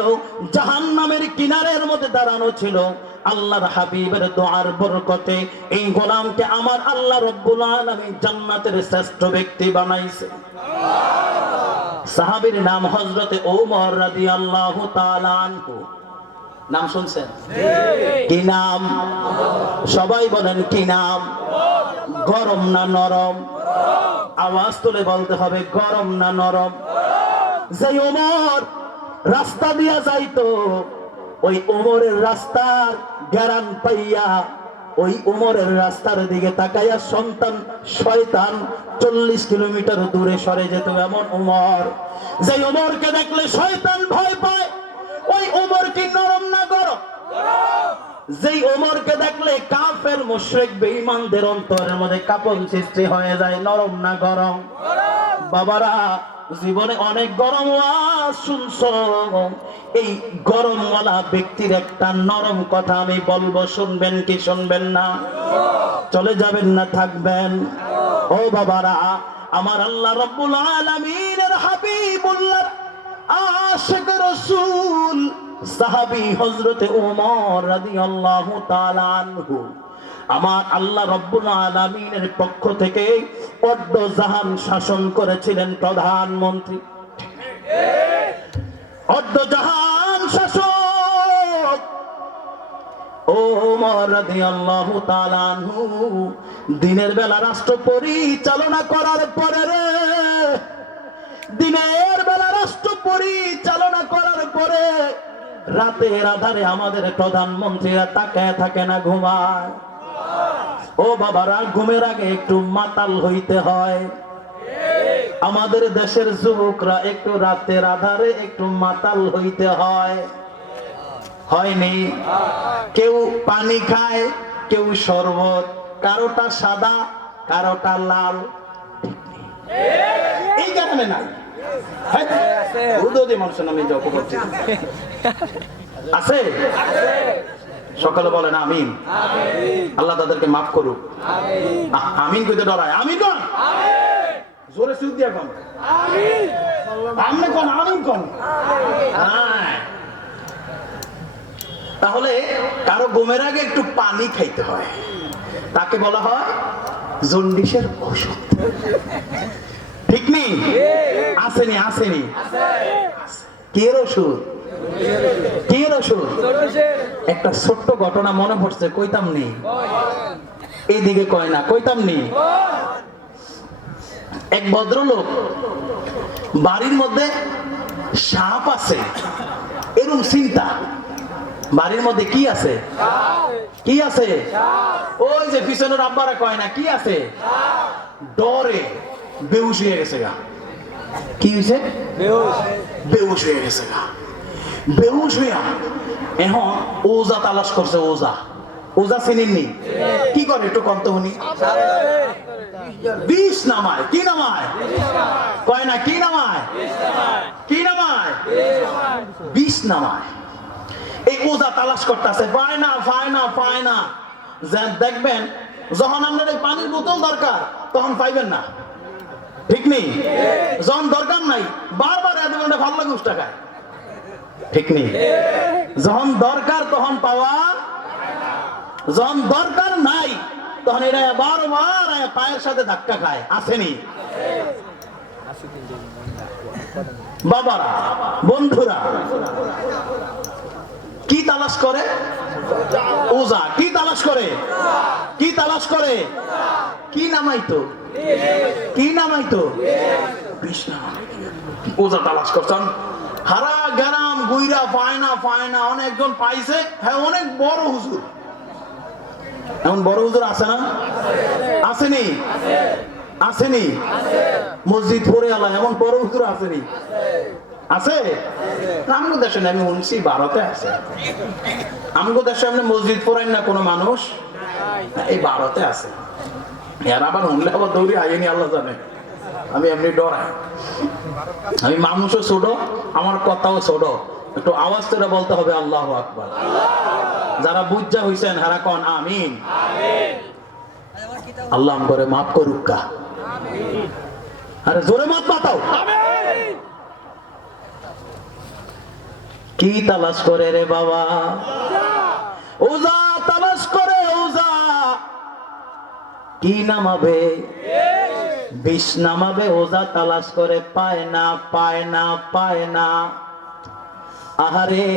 জাহান্নামের কিনারের মধ্যে দাঁড়ানো ছিল, আল্লাহর হাবিবের দোয়ার বরকতে এই গোলামকে আমার আল্লাহ রাব্বুল আলামিন জান্নাতের শ্রেষ্ঠ ব্যক্তি বানাইছে। সাহাবীর নাম হযরতে ওমর রাদিয়াল্লাহু তাআলা আনহু। নাম শুনছেন? কি নাম? সবাই বলেন কি নাম? গরম না নরম? আওয়াজ তুলে বলতে হবে, গরম না নরম? যে ওমর রাস্তা দিয়া যাইতো, ওই ওমরের রাস্তার গ্যারান পাইয়া ওই উমরের রাস্তার দিকে তাকাইয়া সন্তান শয়তান 40 কিলোমিটার দূরে সরে যেত। এমন উমর, যে উমরকে দেখলে শয়তান ভয় পায়, ওই উমর কি নরম না গরম? যেই ওমরকে দেখলে কাফের মুশরিক বেঈমানদের অন্তরের মধ্যে কাঁপন সৃষ্টি হয়ে যায়, নরম না গরম? বাবারা, জীবনে অনেক গরম ওয়াজ শুনছো, এই গরমওয়ালা ব্যক্তির একটা নরম কথা আমি বলবো, শুনবেন কি শুনবেন না? চলে যাবেন না থাকবেন? ও বাবারা, আমার আল্লাহ রাব্বুল আলামিনের হাবিবুল্লাহ আশিক রাসূল সাহাবী হযরতে ওমর রাদিয়াল্লাহু তাআলা আনহু আমার আল্লাহ রাব্বুল আলামিনের পক্ষ থেকে অর্ধ জাহান শাসন করেছিলেন প্রধানমন্ত্রী, অর্ধ জাহান শাসক ওমর রাদিয়াল্লাহু তাআলা আনহু দিনের বেলা রাষ্ট্র পরিচালনা করার পরে রে, দিনের বেলা রাষ্ট্র পরিচালনা করার পরে রাতের আধারে আমাদের প্রধানমন্ত্রীরা তাকায় থাকে না, ঘুমায়। ও বাবারা, ঘুমের আগে একটু মাতাল হইতে হয়। আমাদের দেশের যুবকরা একটু রাতের আধারে একটু মাতাল হইতে হয়, হয়নি? কেউ পানি খায়, কেউ শরবত, কারোটা সাদা, কারোটা লাল, এই কারণে নাই। আছে সকালে বলেন আমিন। আল্লাহ তাদেরকে মাফ করুক। আমিন কইতে ডরায়, আমিন কোন জোরে সুদ দিয়া কোন আমিন কোন আমিন কোন। তাহলে কারো ঘুমের আগে একটু পানি খাইতে হয়, তাকে বলা হয় জন্ডিসের ওষুধ, ঠিক নেই? আসেনি আসেনি কের ওষুধ, কের ওষুধ? একটা ছোট্ট ঘটনা মনে পড়ছে, কইতাম নি? এদিকে কয় না, কইতাম নি? এক ভদ্রলোক বাড়ির মধ্যে সাপ আছে, এরকম চিন্তা, বাড়ির মধ্যে কি আছে? কি আছে? ওই যে পিছনের আব্বারা কয় না কি আছে? ডরে বেহুশ হয়ে গেছে গা। কি হয়েছে? বেহুশ হয়ে গেছে গা। বেহুশ হইয়া এখন ওজা তালাশ করছে। ওজা, ওজা চিনেননি? কি করে একটু কন্ত উনি? বিষ নামায়। কি নামায়? কয় না কি নামায়? কি নামায়? বিষ নামায়। এই ওজা তালাশ করতেছে, পায় না পায় না পায় না। দেখবেন যখন আপনার এই পানির বোতল দরকার তখন পাইবেন না, ঠিক নেই? যখন দরকার নাই বারবার এত ঘন্টা ভালো লাগে উষ্টা খায়, ঠিক নেই? যখন দরকার তখন পাওয়া, যখন দরকার নাই তখন এটা বারবার পায়ের সাথে ধাক্কা খায়, আসেনি? বাবারা, বন্ধুরা, কি তালাশ করে? ওজা। কি তালাশ করে? কি তালাশ করে? কি নামাইতো? কি নামাইতো? বিষ নামাইতো। ওজা তালাশ করছেন, হারা গ্রাম গুইরা পায় না পায় না। অনেকজন পাইছে, হ্যাঁ অনেক বড় হুজুর। এমন বড় হুজুর আছে না? আসেনি? আসেনি? মসজিদ পড়ে আলা এমন বড় হুজুর আসেনি? আছে? আমগো দেশে আমি শুনছি ভারতে আছে। আমগো দেশে আপনি মসজিদ পড়েন না কোনো মানুষ, এই ভারতে আছে। এর আবার শুনলে আবার দৌড়ি আইনি, আল্লাহ জানে। আমি এমনি ডরাই। আমি মানুষও ছোট, আমার কথাও ছোট, একটু আওয়াজ করে বলতে হবে আল্লাহু আকবার। যারা বুঝা হইছেন হারা কোন আমিন। আল্লাহ করে মাফ করুক। আরে জোরে মাত পাতাও। কি তালাশ করে রে বাবা? ওজা তালাশ করে। ওজা কি নামাবে? বিষ নামাবে। ওজা তালাশ করে, পায় না পায় না পায় না। আহারে,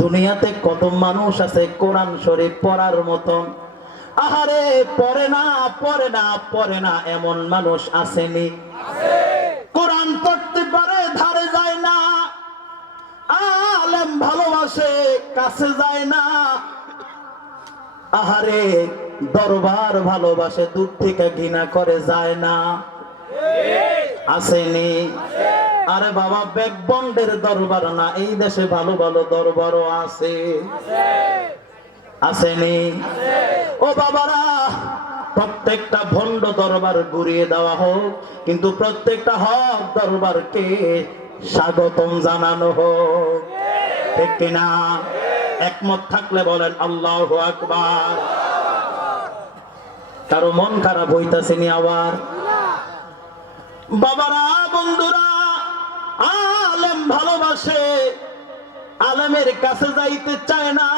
দুনিয়াতে কত মানুষ আছে কোরআন শরীফ পড়ার মতন, আহারে পড়ে না পড়ে না পড়ে না, এমন মানুষ আসেনি? কোরআন পড়তে পারে, ধারে যায় না। আলেম ভালোবাসে, কাছে যায় না। আহারে দরবার ভালোবাসে, দূর থেকে ঘৃণা করে যায় না, আসেনি? আরে বাবা ব্যাকবন্ডের দরবার না, এই দেশে ভালো ভালো দরবারও আছে, আসেনি? ও বাবারা, প্রত্যেকটা ভণ্ড দরবার ঘুরিয়ে দেওয়া হোক, কিন্তু প্রত্যেকটা হক দরবারকে স্বাগতম জানানো হোক, ঠিক কিনা? একমত থাকলে বলেন আল্লাহু আকবার। কারো মন খারাপ হইতাছেনি আবার? বাবারা বন্ধুরা, আলেম ভালোবাসে, আলেমের কাছে যাইতে চায় না।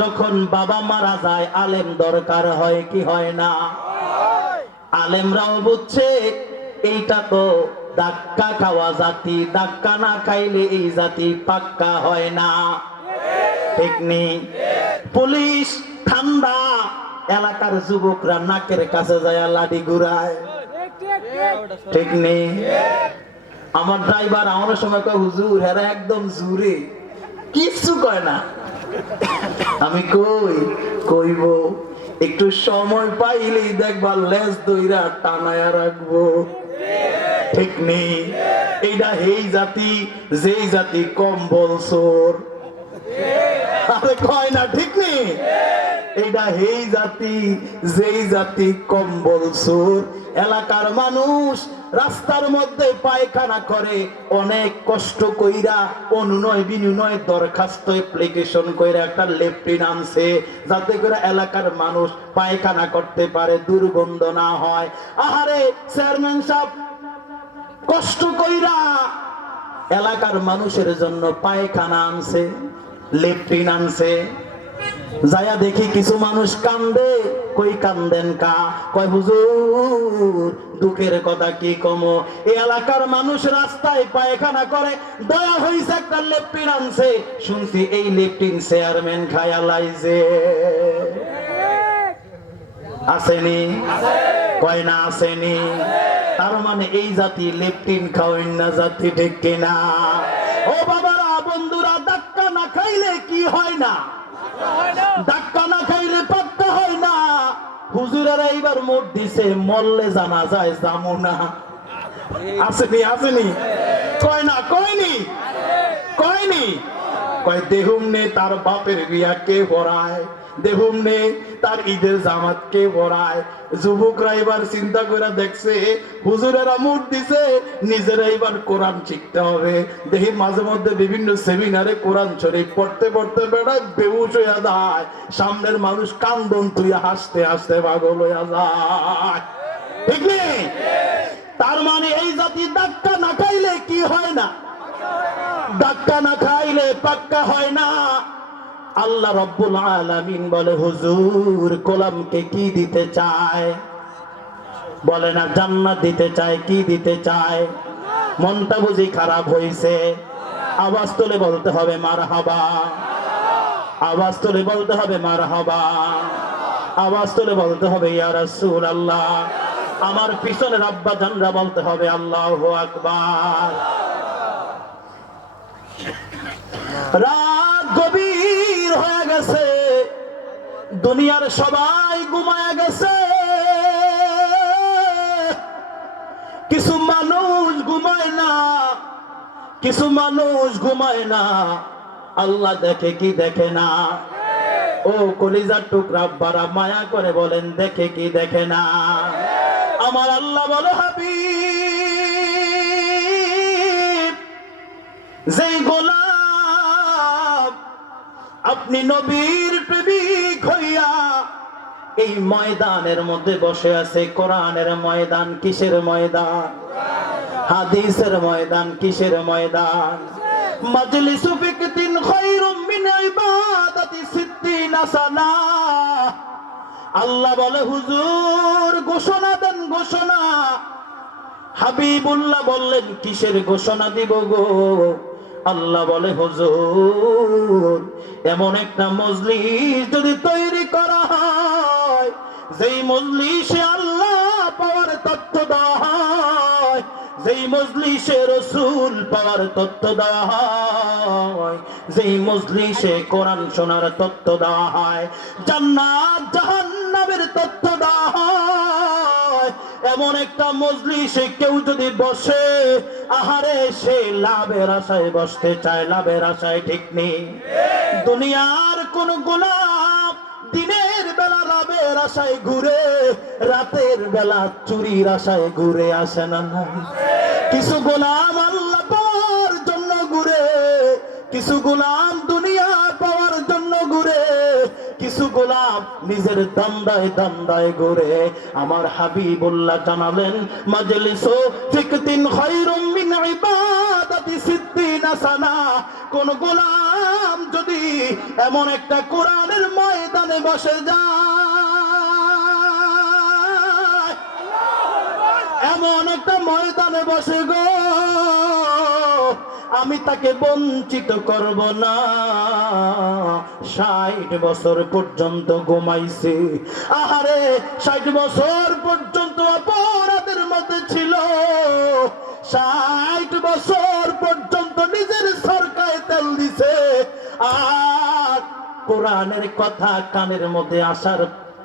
যখন বাবা মারা যায় আলেম দরকার হয় কি হয় না? আলেমরাও বুঝছে এইটা তো ধাক্কা খাওয়া জাতি, ধাক্কা না খাইলে এই জাতি পাক্কা হয় না, ঠিক নেই? পুলিশ ঠান্ডা, এলাকার যুবকরা নাকের কাছে যায় লাঠি ঘুরায়, ঠিক নেই? আমার ড্রাইভার আমার সময় কয় হুজুর হেরা একদম জুরে, কিচ্ছু কয় না। আমি কইব একটু সময় পাইলেই দেখবা লেজ দইরা টানায়া রাখবো, ঠিক নেই? এইটা হেই জাতি যেই জাতি কম্বল চোর, আরে কয় না, ঠিক নেই? এইটা হেই জাতি যেই জাতি কম্বল চোর। এলাকার মানুষ রাস্তার মধ্যে পায়খানা করে অনেক কষ্ট কইরা, অনুনয় বিনিময় দরখাস্ত অ্যাপ্লিকেশন কইরা একটা লেফটিন আনছে, যাতে করে এলাকার মানুষ পায়খানা করতে পারে, দুর্গন্ধ না হয়। আহারে চেয়ারম্যান সাহেব কষ্ট কইরা এলাকার মানুষের জন্য পায়খানা আনছে, লেফটিন আনছে। যায়া দেখি কিছু মানুষ কান্দে, কই কান্দেন কা? কয় হুজুর দুঃখের কথা কি কমো, এই এলাকার মানুষ রাস্তায় পায়খানা করে, দয়া হইছে একটা লেফটিন আনছে, শুনছি এই লেফটিন চেয়ারম্যান খায়া লাইছে, আসেনি? কয় না আসেনি? তার মানে এই জাতি লেফটিন খাওয়েন না জাতি, ঠিক কিনা? ও বাবারা বন্ধুরা, ধাক্কা না খাইলে কি হয় না? ধাক্কা না খাইলে পাক্কা হয় না। হুজুরেরা এইবার মোট দিছে, মরলে জানা যায় যামু না, আসেনি? আসেনি? কয় না? কয়নি? কয়নি? কয় দেহুম নে তার বাপের বিয়া কে পড়ায়, দেহুম নে তার ঈদের জামাত কে পড়ায়। যুবকরা এবার চিন্তা করে দেখছে হুজুরেরা মুড দিছে, নিজেরা এবার কোরআন শিখতে হবে। দেখি মাঝে মধ্যে বিভিন্ন সেমিনারে কোরআন শরীফ পড়তে পড়তে বেড়ায় বেহুশ হইয়া যায়, সামনের মানুষ কান্দন তুই হাসতে হাসতে পাগল হইয়া যায়, ঠিক নেই? তার মানে এই জাতি ধাক্কা না খাইলে কি হয় না? ধাক্কা না খাইলে পাক্কা হয় না। আল্লাহ রব্বুল আলামিন বলে হুজুর গোলামকে কি দিতে চায়? বলে না জান্নাত দিতে চায়। কি দিতে চায়? মনটা বুঝি খারাপ হইছে? আওয়াজ তুলে বলতে হবে মারহাবা, আওয়াজ তুলে বলতে হবে মারহাবা, আওয়াজ তুলে বলতে হবে ইয়া রাসূলুল্লাহ। আমার পিছনের আব্বা জানরা বলতে হবে আল্লাহু আকবার। রাত গভীর হয়ে গেছে, দুনিয়ার সবাই ঘুমায় গেছে, কিছু মানুষ ঘুমায় না, কিছু মানুষ ঘুমায় না। আল্লাহ দেখে কি দেখে না? ও কলিজার টুকরা বারা মায়া করে বলেন দেখে কি দেখে না? আমার আল্লাহ বলো হাবিব, যেই গোলাম আপনি নবীর প্রেমিক হইয়া এই ময়দানের মধ্যে বসে আছে, কোরআনের ময়দান কিসের ময়দান? হাদিসের ময়দান কিসের ময়দান? মাজলিসু ফিকতিন খায়রুম মিন ইবাদাতি 60 সানা। আল্লাহ বলে হুজুর ঘোষণা দেন, ঘোষণা। হাবিবুল্লাহ বললেন কিসের ঘোষণা দিব গো? আল্লাহ বলে হুজুর এমন একটা মজলিস যদি তৈরি করা হয়, যেই মজলিসে আল্লাহ পাওয়ার তথ্য দেওয়া হয়, যেই মজলিসে রাসূল পাওয়ার তত্ত্ব দেওয়া হয়, যেই মজলিসে কোরআন শোনার তত্ত্ব দেওয়া হয়, জান্নাত জাহান্নামের তত্ত্ব দেওয়া হয়, এমন একটা মজলিসে কেউ যদি বসে, আহারে সে লাভের আশায় বসতে চায়, লাভের আশায়, ঠিক নেই? দুনিয়ার কোন গোলাম দিনের বেলা লাভের আশায় ঘুরে, রাতের বেলা চুরির আশায় ঘুরে আসে না? কিছু গোলাম আল্লাহ পাওয়ার জন্য ঘুরে, কিছু গোলাম দুনিয়া পাওয়ার জন্য ঘুরে, কিছু গোলাম নিজের দান্দায় দান্দায় ঘুরে। আমার হাবিবুল্লাহ জানালেন, মাজলিসু ফিকতিন খায়রুম মিন ইবাদাতি সিদ্দিনা সানা। কোন গোলাম যদি এমন একটা কোরআনের ময়দানে বসে যায়, এমন একটা ময়দানে বসে গো, আমি তাকে বঞ্চিত করব না। 60 বছর পর্যন্ত ঘুমাইছে, আহারে 60 বছর পর্যন্ত অপরাধের মধ্যে ছিল, 60 বছর পর্যন্ত নিজের সরকায় তেল দিছে, আর কোরআনের কথা কানের মধ্যে আসার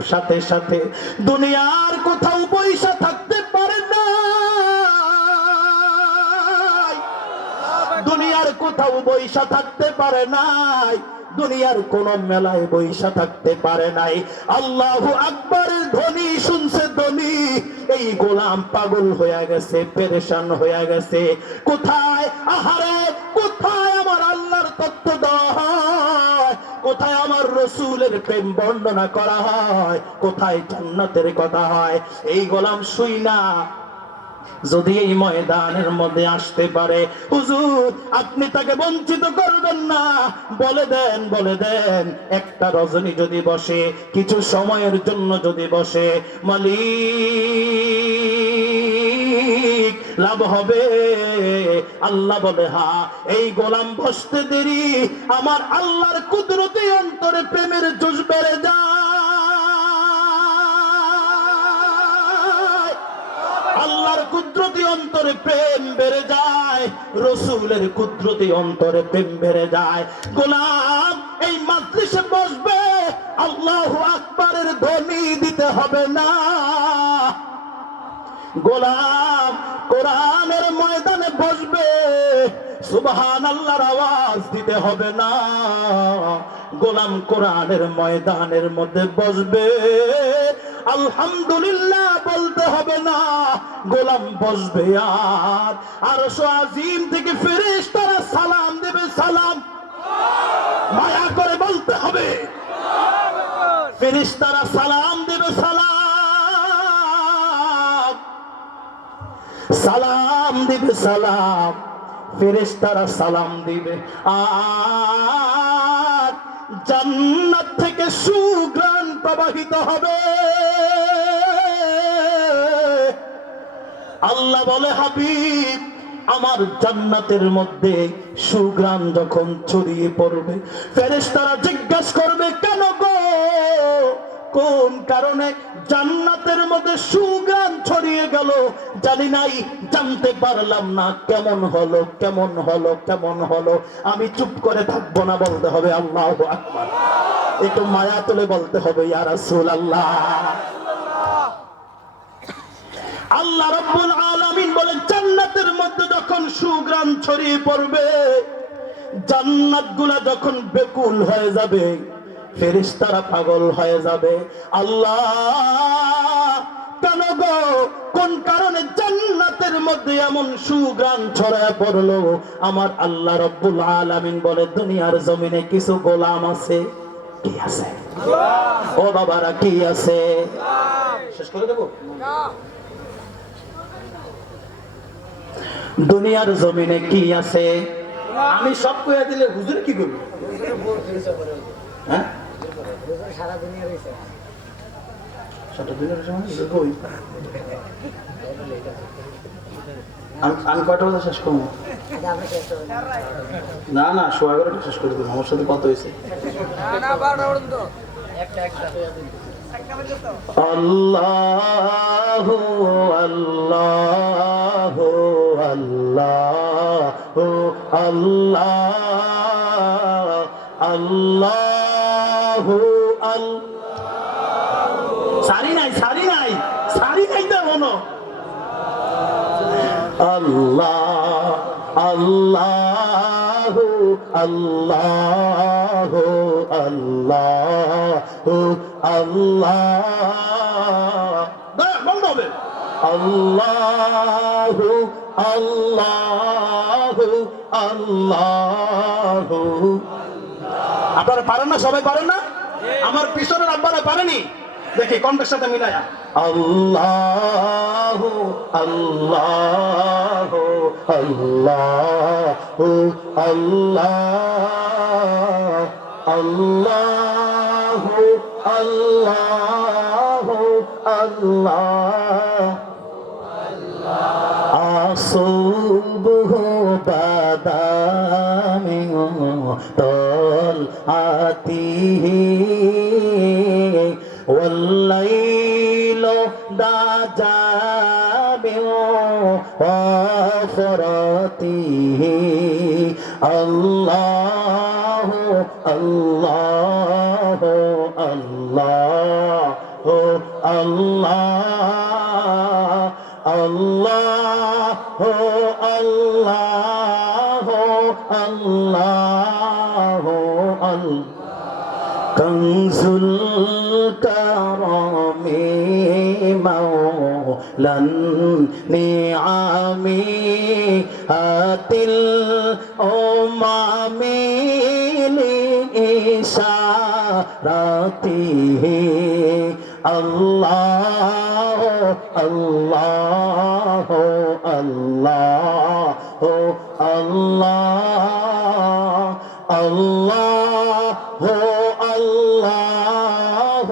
সাথে সাথে দুনিয়ার কোথাও পয়সা থাকতে পারে না, দুনিয়ার কোথাও বৈশা থাকতে পারে নাই, দুনিয়ার কোন মেলায় বৈশা থাকতে পারে নাই। আল্লাহু আকবারের ধ্বনি শুনছে, ধ্বনি, এই গোলাম পাগল হয়ে গেছে, পেরেশান হয়ে গেছে। কোথায়, আহারে কোথায় আমার আল্লাহর তত্ত্ব দেওয়া হয়, কোথায় আমার রাসূলের প্রেম বর্ণনা করা হয়, কোথায় জান্নাতের কথা হয়? এই গোলাম শুই না যদি এই ময়দানের মধ্যে আসতে পারে, হুজুর আপনি তাকে বঞ্চিত করবেন না। বলে দেন, বলে দেন, একটা রজনী যদি বসে, কিছু সময়ের জন্য যদি বসে, মালিক লাভ হবে? আল্লাহ বলে, হ্যাঁ। এই গোলাম বসতে দেরি, আমার আল্লাহর কুদরতি অন্তরে প্রেমের জোশ বেড়ে যায়, আল্লাহর কুদরতি অন্তরে প্রেম বেড়ে যায়, রাসূলের কুদরতি অন্তরে প্রেম বেড়ে যায়। গোলাম এই মাজলিসে বসবে, আল্লাহু আকবারের ধ্বনি দিতে হবে না। গোলাম কোরআনের ময়দানে বসবে, সুবহানাল্লাহর আওয়াজ দিতে হবে না। গোলাম কোরআনের ময়দানের মধ্যে বসবে, আলহামদুলিল্লাহ বলতে হবে না। গোলাম বসবে, আর আরশ আজিম থেকে ফেরেশতারা সালাম দেবে, সালাম মায়া করে বলতে হবে, ফেরেশতারা সালাম দেবে, সালাম, সালাম দিবে, সালাম, ফেরেশতারা সালাম দিবে। আর জান্নাত থেকে সুঘ্রাণ প্রবাহিত হবে। আল্লাহ বলে, হাবিব আমার জান্নাতের মধ্যে সুঘ্রাণ যখন ছড়িয়ে পড়বে, ফেরেশতারা জিজ্ঞাসা করবে, কেন গো, কোন কারণে জান্নাতের মধ্যে সুঘ্রাণ ছড়িয়ে গেল? জানি নাই, জানতে পারলাম না, কেমন হলো, কেমন হলো, কেমন হলো? আমি চুপ করে থাকবো না, বলতে হবে আল্লাহু আকবার। একটু মায়া তুলে বলতে হবে, ইয়া রাসূলুল্লাহ। আল্লাহ রাব্বুল আলামিন বলেন, জান্নাতের মধ্যে যখন সুঘ্রাণ ছড়িয়ে পড়বে, জান্নাতগুলা যখন বেকুল হয়ে যাবে, ফেরেশতারা পাগল হয়ে যাবে। আল্লাহ কেন গো, কোন কারণে জান্নাতের মধ্যে এমন সুঘ্রাণ ছড়ায় পড়লো? আমার আল্লাহ রাব্বুল আলামিন বলে, দুনিয়ার জমিনে কিছু গোলাম আছে। কি আছে? ও বাবারা, কি আছে? শেষ করে দেব। দুনিয়ার জমিনে কি আছে? আমি সব কইয়া দিলে হুজুর কি করবে? হ্যাঁ, সারা দুনিয়া রয়েছে, সারা দুনিয়া রয়েছে। আমি কয়টা বাজে শেষ করবো? না না, 11:30 শেষ করে দেবো। আমার সাথে কত হয়েছে? আল্লাহু আল্লাহু আল্লাহু আল্লাহ আল্লাহু সারি নাই তো মনো আল্লাহ আল্লাহু আল্লাহু আল্লাহু আল্লাহ বন্ধ হবে আল্লাহু আল্লাহু আল্লাহু। আপনারা পারেন না? সবাই পারেন না? আমার পিছনের আব্বারা পারেনি? দেখি কণ্ঠের সাথে মিলায়া আল্লাহু আল্লাহু আল্লাহু আল্লাহ আল্লাহু আল্লাহু আল্লাহ আসুবহ বাদামি তল আতিহি والليل دجى بوفرته الله الله الله الله الله الله الله الله كنز الكرم مولى النعم هات الأمم لإشارته الله الله الله الله الله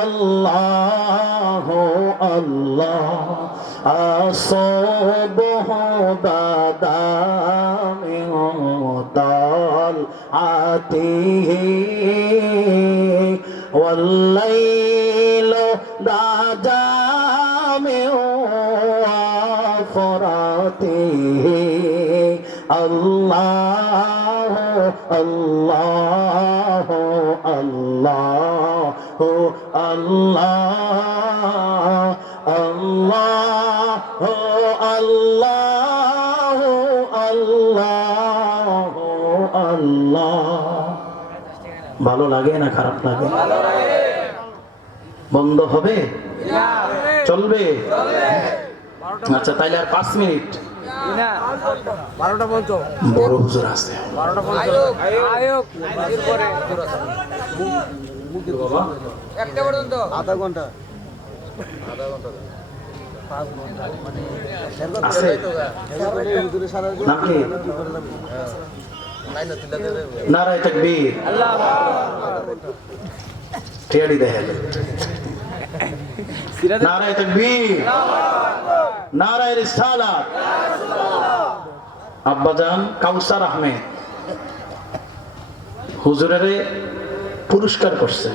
الله الله الصبح بدا من طلعته والليل دجى من وفرته الله الله الله الله الله الله الله الله। ভালো লাগে না খারাপ লাগে? বন্ধ হবে? চলবে? আচ্ছা তাইলে আর 5 মিনিট। 12টা বলতো বড় হুজুর আছে 12টা বলতো আয়োগ এরপরে বাবা একটা পর্যন্ত আধা ঘন্টা আছে নাম কি? নারায়ে তাকবীর টিয়াড়ি দেখেন নারায়ে তাকবীর নারায়ে রিসালাত। আব্বাজান কাউসার আহমেদ হুজুরেরে পুরস্কার করছে।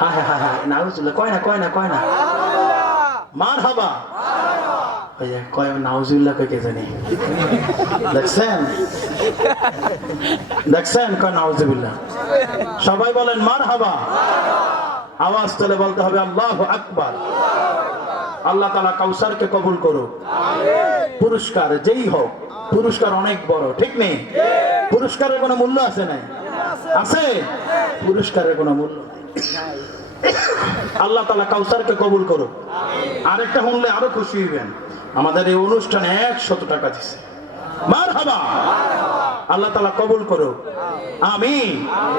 হ্যাঁ হ্যাঁ হ্যাঁ নাউজুবিল্লাহ কয় না মারহাবা ভাইয়া কয় নাউজুবিল্লাহ কয় কে জানি দেখছেন কয় নাউজুবিল্লাহ। সবাই বলেন মারহাবা। আওয়াজ তুলে বলতে হবে আল্লাহু আকবার। আল্লাহ তাআলা কাউসারকে কবুল করুক। পুরস্কার যেই হোক পুরস্কার অনেক বড়, ঠিক নেই? পুরস্কারের কোনো মূল্য আছে না? আছে? পুরস্কারের কোনো মূল্য নেই। আল্লাহ তাআলা কাউসারকে কবুল করুক। আরেকটা শুনলে আরো খুশি হইবেন, আমাদের এই অনুষ্ঠানে 100 টাকা দিছে। মারহাবা। আল্লাহ তাআলা কবুল করুক, আমিন।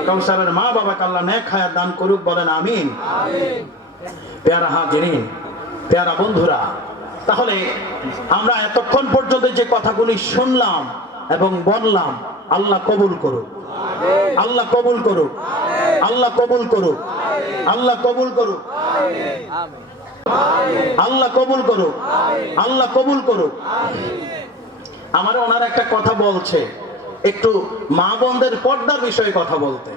কাউসারের মা বাবাকে আল্লাহ নেক হায়াত দান করুক, বলেন আমিন। পেয়ারা হাজিরিন, পেয়ারা বন্ধুরা, তাহলে আমরা এতক্ষণ পর্যন্ত যে কথাগুলি শুনলাম এবং বললাম, আল্লাহ কবুল করুক, আল্লাহ কবুল করুক, আল্লাহ কবুল করুক, আল্লাহ কবুল করুক, আল্লাহ কবুল করুক, আল্লাহ কবুল করুক। আমার ওনার একটা কথা বলছে, একটু মা বোনদের পর্দার বিষয়ে কথা বলতে।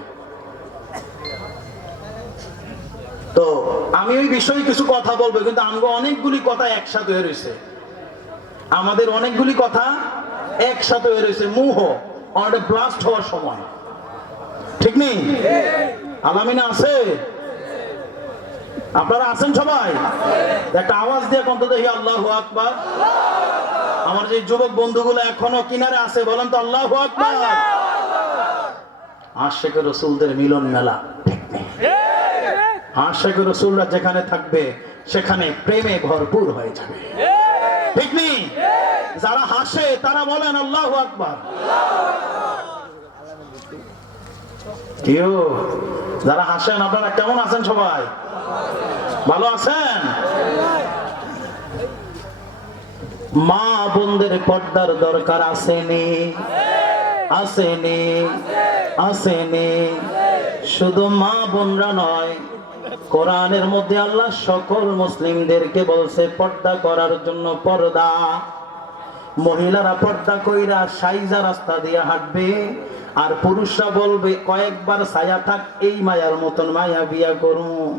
তো আমি ওই বিষয়ে কিছু কথা বলবো, কিন্তু আমগো অনেকগুলি কথা একসাথে হয়ে রয়েছে, আমাদের অনেকগুলি কথা একসাথে হয়ে রয়েছে, মুহ অনেক ব্লাস্ট হওয়ার সময়, ঠিক নেই? আলামিনা আছে? আপনারা আছেন সবাই? একটা আওয়াজ দিয়ে কত দেখি আল্লাহু আকবার। আমার যে যুবক বন্ধুগুলো এখনো কিনারে আছে, বলেন তো আল্লাহু আকবার। আশিক রাসূলদের মিলন মেলা, ঠিক নেই? আশিক রাসূলরা যেখানে থাকবে সেখানে প্রেমে ভরপুর হয়ে যাবে, ঠিক নেই? যারা হাসে তারা বলেন আল্লাহু আকবার। কেউ যারা হাসেন, আপনারা কেমন আছেন সবাই? ভালো আছেন? মা বোনদের পর্দার দরকার আসেনি, আসেনি, আসেনি। শুধু মা বোনরা নয়, কোরআনের মধ্যে আল্লাহ সকল মুসলিমদেরকে বলছে পর্দা করার জন্য। পর্দা, মহিলারা পর্দা কইরা সাইজা রাস্তা দিয়ে হাঁটবে, আর পুরুষরা বলবে কয়েকবার ছায়া থাক, এই মায়ার মতন মায়া বিয়া করুন।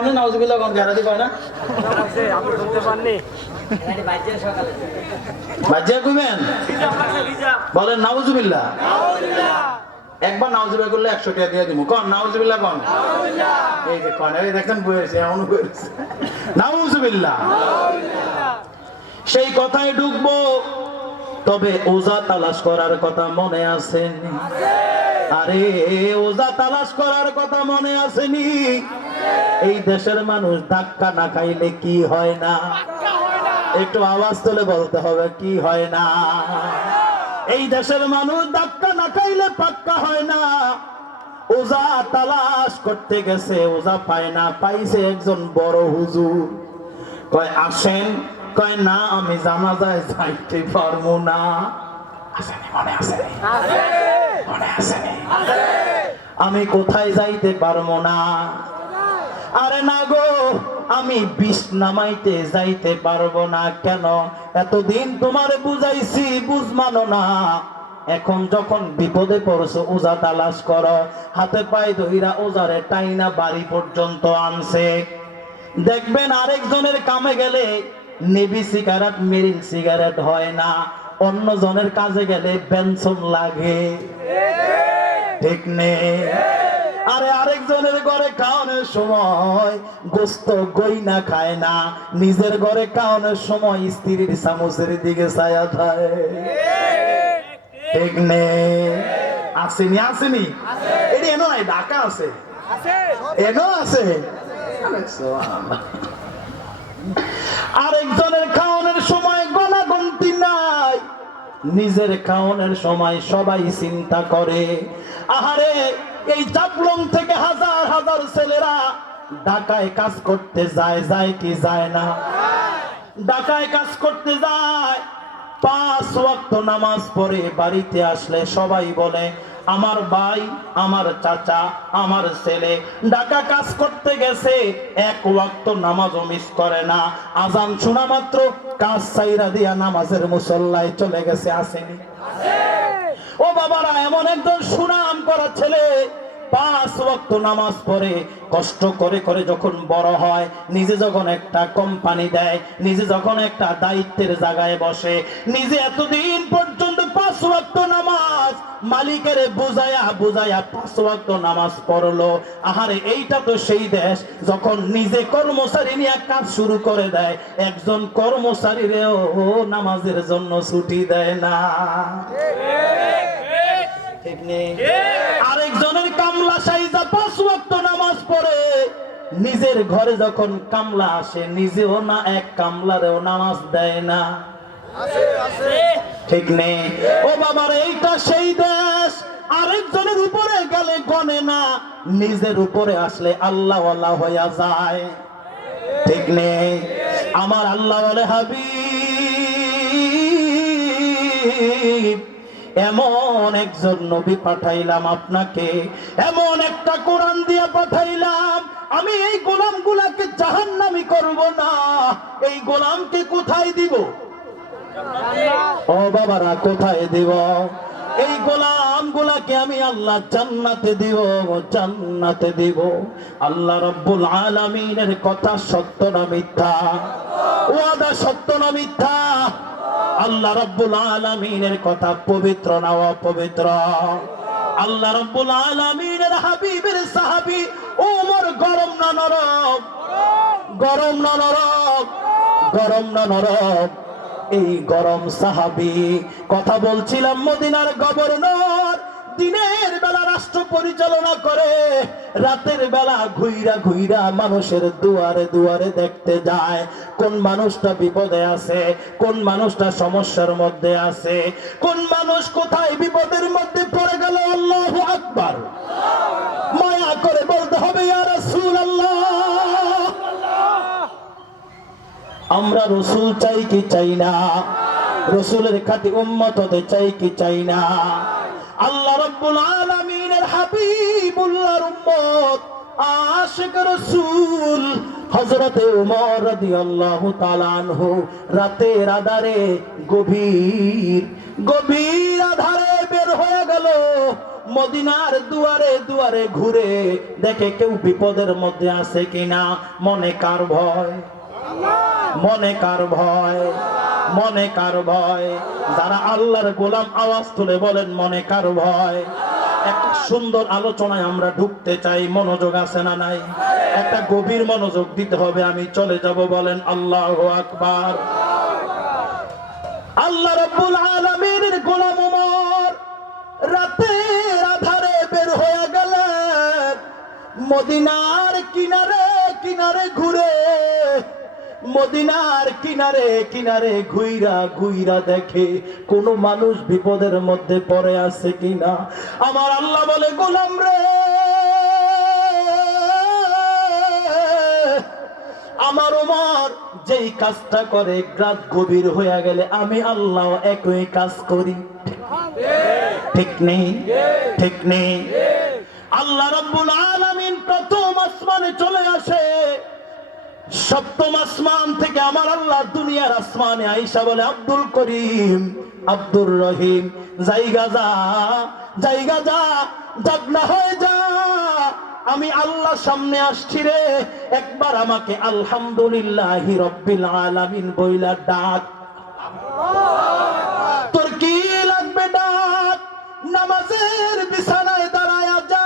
আমি নাউজুবিল্লাহ কোন গ্যারান্টি পাই না? বাজ্যা কইবেন? বলেন নাউজুবিল্লাহ। একবার নাউজুবিল্লাহ করলে 100 টাকা দিয়ে দিব। কোন নাউজুবিল্লাহ কোন? এই যে কোন, এই দেখেন বইছে, এমন কইছে নাউজুবিল্লাহ। সেই কথায় ঢুকবো। তবে ওজা তালাশ করার কথা মনে আসেনি? আরে ওজা তালাশ করার কথা মনে আসেনি? এই দেশের মানুষ ধাক্কা না খাইলে কি হয় না? একটু আওয়াজ তুলে বলতে হবে, কি হয় না? এই দেশের মানুষ ধাক্কা না খাইলে পাক্কা হয় না। ওজা তালাশ করতে গেছে, ওজা পায় না, পাইছে একজন বড় হুজুর। কয় আসেন, কয় না আমি জানাজায় যাইতে পারবো না। আসেনি, মনে আসেনি? মনে আসেনি? আমি কোথায় যাইতে পারবো না? আরে না গো, আমি বিষ নামাইতে যাইতে পারবো না। কেন? এতদিন তোমার বুঝাইছি, বুঝ মানো না। এখন যখন বিপদে পড়ছো, ওজা তালাশ করো। হাতে পায়ে ধইরা ওজারে টাইনা বাড়ি পর্যন্ত আনছে। দেখবেন আরেকজনের কামে গেলে নেভি সিগারেট, মেরিন সিগারেট হয় না, অন্য জনের কাজে গেলে বেনসন লাগে, ঠিক নেই? আরে আরেকজনের ঘরে খাওয়ানোর সময় গোস্ত গইনা খায় না, নিজের ঘরে খাওয়ানোর সময় স্ত্রীর চামচের দিকে ছায়া খায়, ঠিক নেই? আসেনি? আসেনি? এটি এনো নাই, ঢাকা আছে, এনো আছে। আরেকজনের খাওয়ানোর সময় গণাগন্তি নাই, নিজের খাওয়ানোর সময় সবাই চিন্তা করে। আহারে, এই চাপলং থেকে হাজার হাজার ছেলেরা ঢাকায় কাজ করতে যায়, যায় কি যায় না? ঢাকায় কাজ করতে যায়, 5 ওয়াক্ত নামাজ পড়ে বাড়িতে আসলে সবাই বলে আমার ভাই, আমার চাচা, আমার ছেলে ঢাকা কাজ করতে গেছে, 1 ওয়াক্ত নামাজও মিস করে না। আজান শোনা মাত্র কাজ ছাইরা দিয়া নামাজের মুসল্লায় চলে গেছে। আসেনি? ও বাবারা, এমন একজন সুনাম করা ছেলে 5 ওয়াক্ত নামাজ পড়ে কষ্ট করে করে যখন বড় হয়, নিজে যখন একটা কোম্পানি দেয়, নিজে যখন একটা দায়িত্বের জায়গায় বসে, নিজে এতদিন পর্যন্ত 5 ওয়াক্ত নামাজ মালিকের বুঝায়া বুঝায়া 5 ওয়াক্ত নামাজ পড়লো। আহারে, এইটা তো সেই দেশ যখন নিজে কর্মচারী নিয়ে কাজ শুরু করে দেয়, একজন কর্মচারীরেও নামাজের জন্য ছুটি দেয় না, ঠিক নেই? আরেকজনের কামলা সাইজা 5 ওয়াক্ত নামাজ পড়ে, নিজের ঘরে যখন কামলা আসে নিজেও না, এক কামলারেও নামাজ দেয় না, ঠিক নেই? ও বাবার, এইটা সেই দেশ আরেকজনের উপরে গেলে গনে না, নিজের উপরে আসলে আল্লাহ ওয়ালা হইয়া যায়, ঠিক নেই? আমার আল্লাহ ওয়ালা হাবিব এমন একজন নবী পাঠাইলাম আপনাকে, এমন একটা কোরআন দিয়ে পাঠাইলাম, আমি এই গোলামগুলাকে জাহান্নামী করব না। এই গোলামকে কোথায় দিব? ও বাবারা, কোথায় দিব? এই গোলামগুলাকে তোমাকে আমি আল্লাহ জান্নাতে দিব, জান্নাতে দিব। আল্লাহ রাব্বুল আলামিনের কথা সত্য না মিথ্যা? ওয়াদা সত্য না মিথ্যা? আল্লাহ রাব্বুল আলামিনের কথা পবিত্র না অপবিত্র? আল্লাহ রাব্বুল আলামিনের হাবিবের সাহাবী ওমর গরম না নরম? গরম না নরম? গরম না নরম? এই গরম সাহাবী, কথা বলছিলাম মদিনার গভর্নর দিনের বেলা রাষ্ট্র পরিচালনা করে, রাতের বেলা ঘুইরা ঘুইরা মানুষের দুয়ারে দুয়ারে দেখতে যায় কোন মানুষটা বিপদে আছে, কোন মানুষটা সমস্যার মধ্যে আছে, কোন মানুষ কোথায় বিপদের মধ্যে পড়ে গেল। আল্লাহু আকবার! মায়া করে বলতে হবে ইয়া রাসূলুল্লাহ। আমরা রসুল চাই কি চাই না? রসুলের খাঁটি উম্মত হতে চাই কি চাই না? আল্লাহ রাব্বুল আলামিনের হাবিবুল্লাহর উম্মত আশিক রাসূল হযরতে ওমর রাদিয়াল্লাহু তাআলা আনহু রাতের আধারে গভীর গভীর আধারে বের হয়ে গেল, মদিনার দুয়ারে দুয়ারে ঘুরে দেখে কেউ বিপদের মধ্যে আছে কিনা। মনে কার ভয়? মনে কার ভয়? মনে কার ভয়? যারা আল্লাহর গোলাম আওয়াজ তুলে বলেন মনে কার ভয়? একটা সুন্দর আলোচনায় আমরা ঢুকতে চাই, মনোযোগ আছে না নাই? একটা গভীর মনোযোগ দিতে হবে। আমি চলে যাব, বলেন আল্লাহু আকবার। আল্লাহ রাব্বুল আলামিনের গোলাম ওমর রাতের আধারে বের হয়ে গেলেন, মদিনার কিনারে কিনারে ঘুরে, মদিনার কিনারে কিনারে ঘুইরা ঘুইরা দেখে কোন মানুষ বিপদের মধ্যে পড়ে আছে কিনা। আমার আল্লাহ বলে, গোলাম রে, আমার ওমর যেই কাজটা করে রাত গভীর হয়ে গেলে আমি আল্লাহ একই কাজ করি। ঠিক নেই? ঠিক নেই? আল্লাহ রাব্বুল আলামিন প্রথম আসমানে চলে আসে, সপ্তম আসমান থেকে আমার আল্লাহ দুনিয়ার আসমানে আইসা বলে, আব্দুল করিম, আব্দুর রহিম, জায়গা যা, জায়গা যা, জাগনা হয়ে যা, আমি আল্লাহ সামনে আসছি রে, একবার আমাকে আলহামদুলিল্লাহি রাব্বিল আলামিন বইলা ডাক। তোর কি লাগবে ডাক? নামাজের বিছানায় দাঁড়ায়া যা,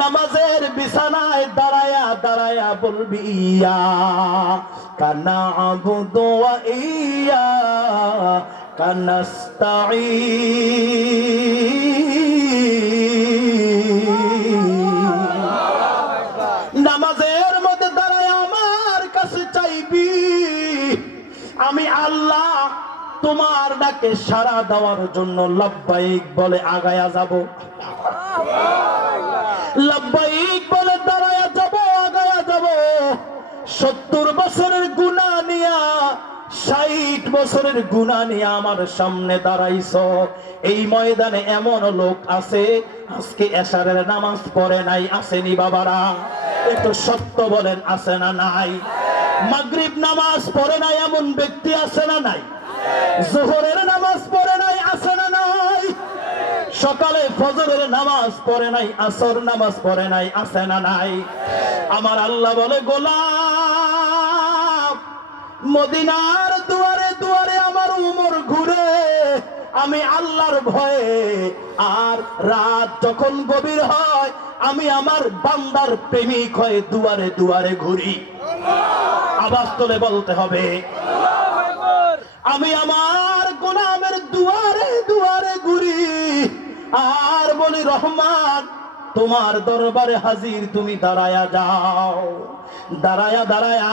নামাজের বিছানায় দাঁড়ায়া দাঁড়ায়া বলবি ইয়া কানা আবুদু ওয়া ইয়া কানাস্তাঈন। নামাজের মধ্যে দাঁড়ায় আমার কাছে চাইবি, আমি আল্লাহ তোমার ডাকে সাড়া দেওয়ার জন্য লব্বাইক বলে আগায়া যাব, লব্বাইক বলে দাঁড়ায়া যাব, আগায়া যাব। 70 বছরের গুনাহ নিয়া, 60 বছরের গুনাহ নিয়ে আমার সামনে দাঁড়াইছো। এই ময়দানে এমন লোক আছে আজকে এশারের নামাজ পড়ে নাই, আসেনি বাবারা? একটু সত্য বলেন, আছে না নাই? মাগরিব নামাজ পড়ে নাই এমন ব্যক্তি আছে না নাই? যোহরের নামাজ পড়ে নাই, আছে না নাই? সকালে ফজরের নামাজ পড়ে নাই, আসর নামাজ পড়ে নাই, আছে না নাই? আমার আল্লাহ বলে, গোলাম, মদিনার দুয়ারে দুয়ারে আমার উমর ঘুরে, আমি আল্লাহর ভয়ে, আর রাত যখন গভীর হয় আমি আমার বান্দার প্রেমিক হয়ে দুয়ারে দুয়ারে ঘুরি। আওয়াজ তুলে বলতে হবে, আমি আমার গোলামের দুয়ারে দুয়ারে ঘুরি আর বলি, রহমান তোমার দরবারে হাজির, তুমি দাঁড়ায়া যাও। দাঁড়ায়া দাঁড়ায়া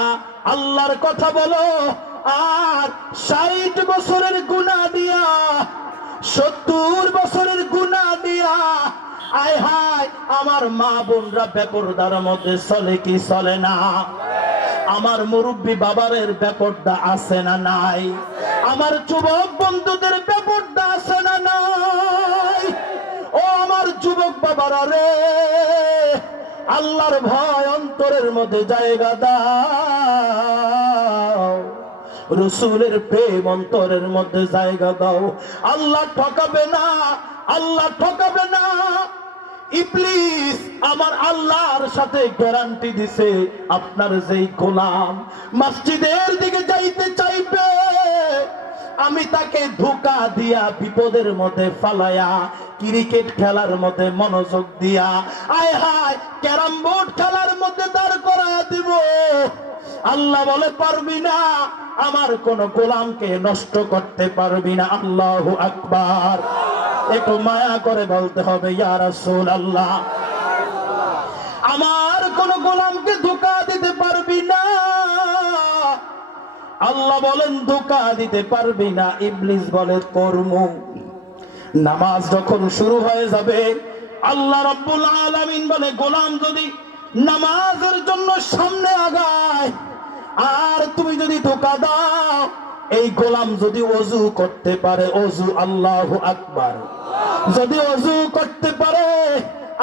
আল্লাহর কথা বলো, আর 60 বছরের গুনাহ দিয়া, 70 বছরের গুনাহ দিয়া, আয় হায় আমার মা বোনরা বেপরদার মধ্যে চলে কি চলে না? আমার মুরব্বী বাবারের বেপরদা আছে না নাই? আমার যুবক বন্ধুদের বেপরদা আছে না নাই? ও আমার যুবক বাবারা রে, আল্লাহর ভয় অন্তরের মধ্যে জায়গা দাও। রসুলের প্রেম অন্তরের মধ্যে জায়গা দাও। আল্লাহ ঠকাবে না, আল্লাহ ঠকাবে না। ইবলিস আমার আল্লাহর সাথে গ্যারান্টি দিছে, আপনার যেই গোলাম মসজিদের দিকে যাইতে চাইবে, আমি তাকে ধোঁকা দিয়া বিপদের মধ্যে ফালায়া ক্রিকেট খেলার মধ্যে মনোযোগ দিয়া, আয় হায় ক্যারাম বোর্ড খেলার মধ্যে দাঁড় করায়া দিব। আল্লাহ বলে পারবি না, আমার কোন গোলামকে নষ্ট করতে পারবি না। আল্লাহু আকবার। একটু মায়া করে বলতে হবে, ইয়া রাসূলুল্লাহ, আমার কোন গোলামকে ধোঁকা দিতে পারবি না। আল্লাহ বলেন ধোঁকা দিতে পারবি না। ইবলিস বলে করমু। নামাজ যখন শুরু হয়ে যাবে, আল্লাহ রাব্বুল আলামিন বলে গোলাম যদি নামাজের জন্য সামনে আগায় আর তুমি যদি ধোঁকা দাও, এই গোলাম যদি ওযু করতে পারে, ওযু আল্লাহু আকবার, যদি ওযু করতে পারে,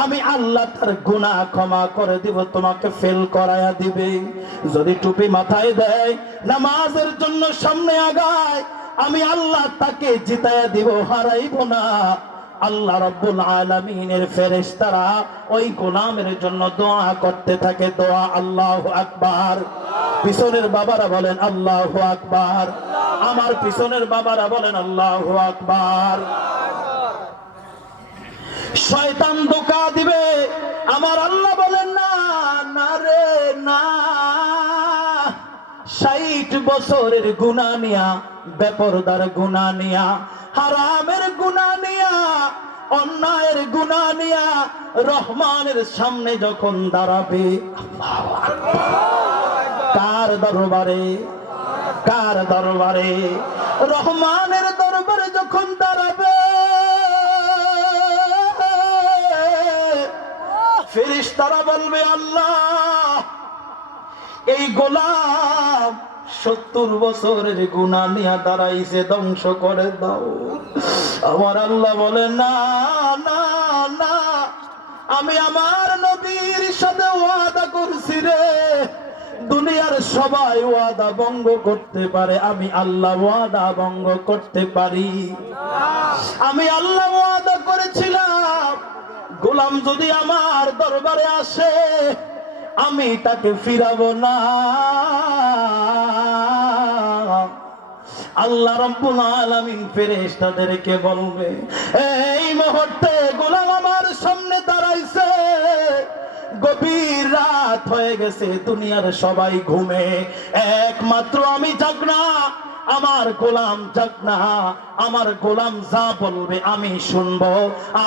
আমি আল্লাহ তার গুনাহ ক্ষমা করে দিব, তোমাকে ফেল করায়া দিবে। যদি টুপি মাথায় দেয়, নামাজের জন্য সামনে আগায়, আমি আল্লাহ তাকে জিতায়া দিব, হারাইব না। আল্লাহ রাব্বুল আলামিনের ফেরেশতারা ওই গোলামের জন্য দোয়া করতে থাকে, দোয়া। আল্লাহু আকবার। পিছনের বাবারা বলেন আল্লাহু আকবার। আমার পিছনের বাবারা বলেন আল্লাহু আকবার। শয়তান ধোঁকা দিবে, আমার আল্লাহ বলেন না, না রে না। 60 বছরের গুনাহ নিয়া, বেপরদার গুনাহ নিয়া, হারামের গুনাহ নিয়া, অন্যায়ের গুনাহ নিয়া রহমানের সামনে যখন দাঁড়াবে, আল্লাহু আকবার। কার দরবারে? কার দরবারে? রহমানের দরবারে যখন দাঁড়াবে, ফেরেশতারা বলবে, আল্লাহ এই গোলাম 70 বছরের গুনাহ নিয়ে দাঁড়াইছে, ধ্বংস করে দাও। আমার আল্লাহ বলে না না না, আমি আমার নবীর সাথে ওয়াদা করছি রে, দুনিয়ার সবাই ওয়াদা ভঙ্গ করতে পারে, আমি আল্লাহ ওয়াদা ভঙ্গ করতে পারি। আমি আল্লাহ ওয়াদা করেছিলাম, গোলাম যদি আমার দরবারে আসে, আমি তাকে ফিরাবো না। আল্লাহ রাব্বুল আলামিন ফেরেশতাদেরকে বলবে, এই মুহূর্তে গোলাম আমার সামনে দাঁড়াইছে, গভীর রাত হয়ে গেছে, দুনিয়ার সবাই ঘুমে, একমাত্র আমি জাগনা, আমার গোলাম জাগনা। আমার গোলাম যা বলবে আমি শুনবো,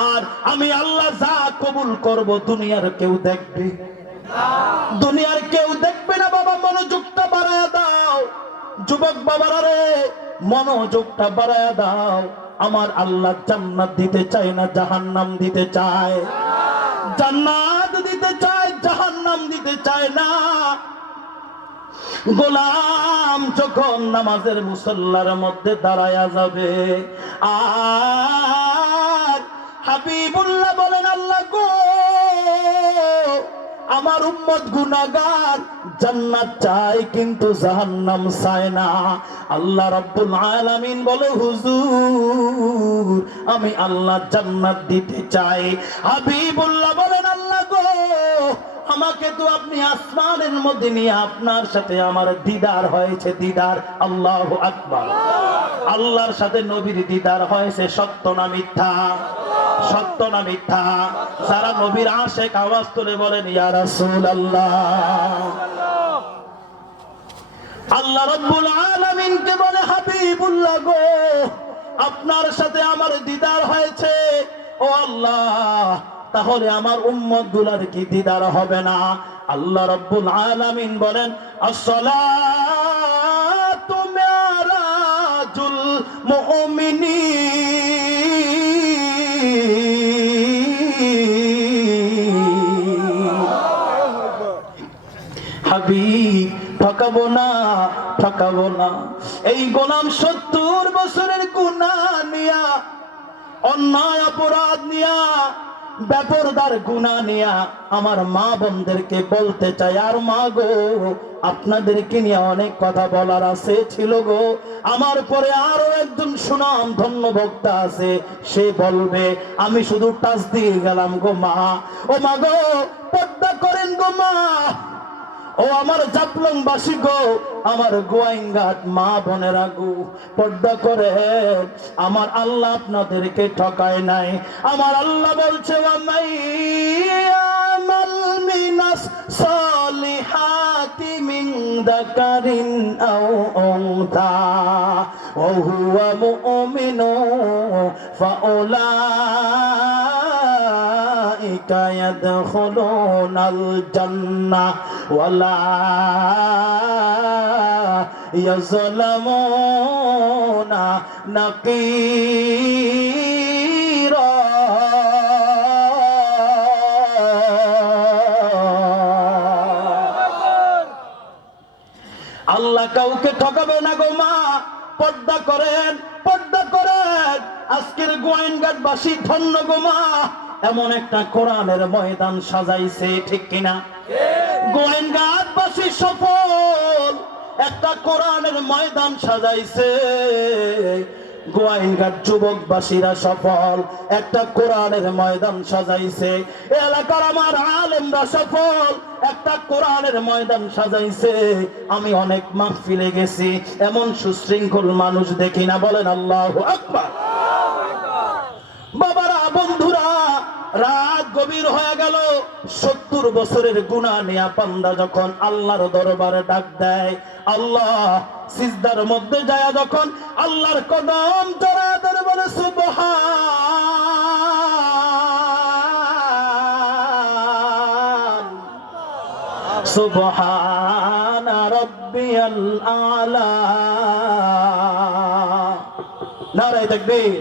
আর আমি আল্লাহ যা কবুল করব দুনিয়ার কেউ দেখবে, দুনিয়ার কেউ দেখবে না। বাবা মনোযোগটা বাড়ায়া দাও, যুবক বাবারা রে মনোযোগটা বাড়ায়া দাও। আমার আল্লাহ জান্নাত দিতে চায় না জাহান্নাম দিতে চায়? জান্নাত দিতে চায়, জাহান্নাম দিতে চায় না। গোলাম যখন নামাজের মুসল্লার মধ্যে দাঁড়ায়া যাবে, আর হাবিবুল্লাহ বলেন, আল্লাহ গো, আমার উম্মত গুনাহগার, জান্নাত চায় কিন্তু জাহান্নাম চায় না। আল্লাহ রাব্বুল আলামিন বলে, হুজুর আমি আল্লাহ জান্নাত দিতে চাই। হাবিবুল্লাহ বলেন, আল্লাহ গো, আমাকে তো আপনি আসমানের মধ্যে নিয়ে আপনার সাথে আমার দিদার হয়েছে, দিদার। আল্লাহু আকবার। আল্লাহর সাথে নবীর দিদার হয়েছে, সত্য না মিথ্যা? সত্য না মিথ্যা? যারা নবীর আশিক আওয়াজ তুলে বলেন ইয়া রাসূলুল্লাহ। আল্লাহ রাব্বুল আলামিনকে বলে, হাবিবুল্লাহ গো, আপনার সাথে আমার দিদার হয়েছে। ও আল্লাহ, তাহলে আমার উম্মত গুলার কি দিদার হবে না? আল্লাহ রাব্বুল আলামিন বলেন, আসসালাতু মিরাজুল মুমিনিন। হাবিব ঠকাবো না, ঠকাবো না। এই গোলাম 70 বছরের গুনাহ নিয়া, অন্যায় অপরাধ নিয়া বেপরদার গুনাহ নিয়া আমার মা বোনদেরকে বলতে চাই, আর মা গো আপনাদেরকে নিয়ে অনেক কথা বলার আছে ছিল গো। আমার পরে আরো একজন সুনাম ধন্য বক্তা আছে, সে বলবে, আমি শুধু টাচ দিয়ে গেলাম গো মা। ও মা গো পর্দা করেন গো মা। ও আমার জাফলংবাসী গো, আমার গোয়াইনঘাট মা বোনেরা গো, পর্দা করে। আমার আল্লাহ আপনাদেরকে ঠকায় নাই। আমার আল্লাহ বলছে, আমাল মিনাস সালিহাতি মিন যাকারিন আও উনসা ওয়া হুয়া মুমিনু ফাউলাইকা ইয়াদখুলুনাল জান্নাহ ওয়ালা ইয়াযলামুনা নাকীরা। আল্লাহ কাউকে ঠকাবে না গো মা। পর্দা করেন, পর্দা করেন। আজকের গোয়াইনঘাটবাসী ধন্য গো মা, এমন একটা কোরআনের ময়দান সাজাইছে, ঠিক কিনা? গোয়াইনঘাটবাসী সফল, একটা কোরআনের ময়দান সাজাইছে। গোয়াইনঘাট যুবকবাসীরা সফল, একটা কোরআনের ময়দান সাজাইছে। এলাকার আমার আলেমরা সফল, একটা কোরআনের ময়দান সাজাইছে। আমি অনেক মাহফিলে গেছি, এমন সুশৃঙ্খল মানুষ দেখি না, বলেন আল্লাহু আকবার। বাবারা, বন্ধুরা, রাত গভীর হয়ে গেল। 70 বছরের গুনাহ নিয়ে বান্দা যখন আল্লাহর দরবারে ডাক দেয়, আল্লাহ সিজদার মধ্যে যায় যখন আল্লাহর কদম জড়ায় ধরে বলে সুবহান সুবহান রাব্বিয়াল আলা। নারায়ে তাকবীর।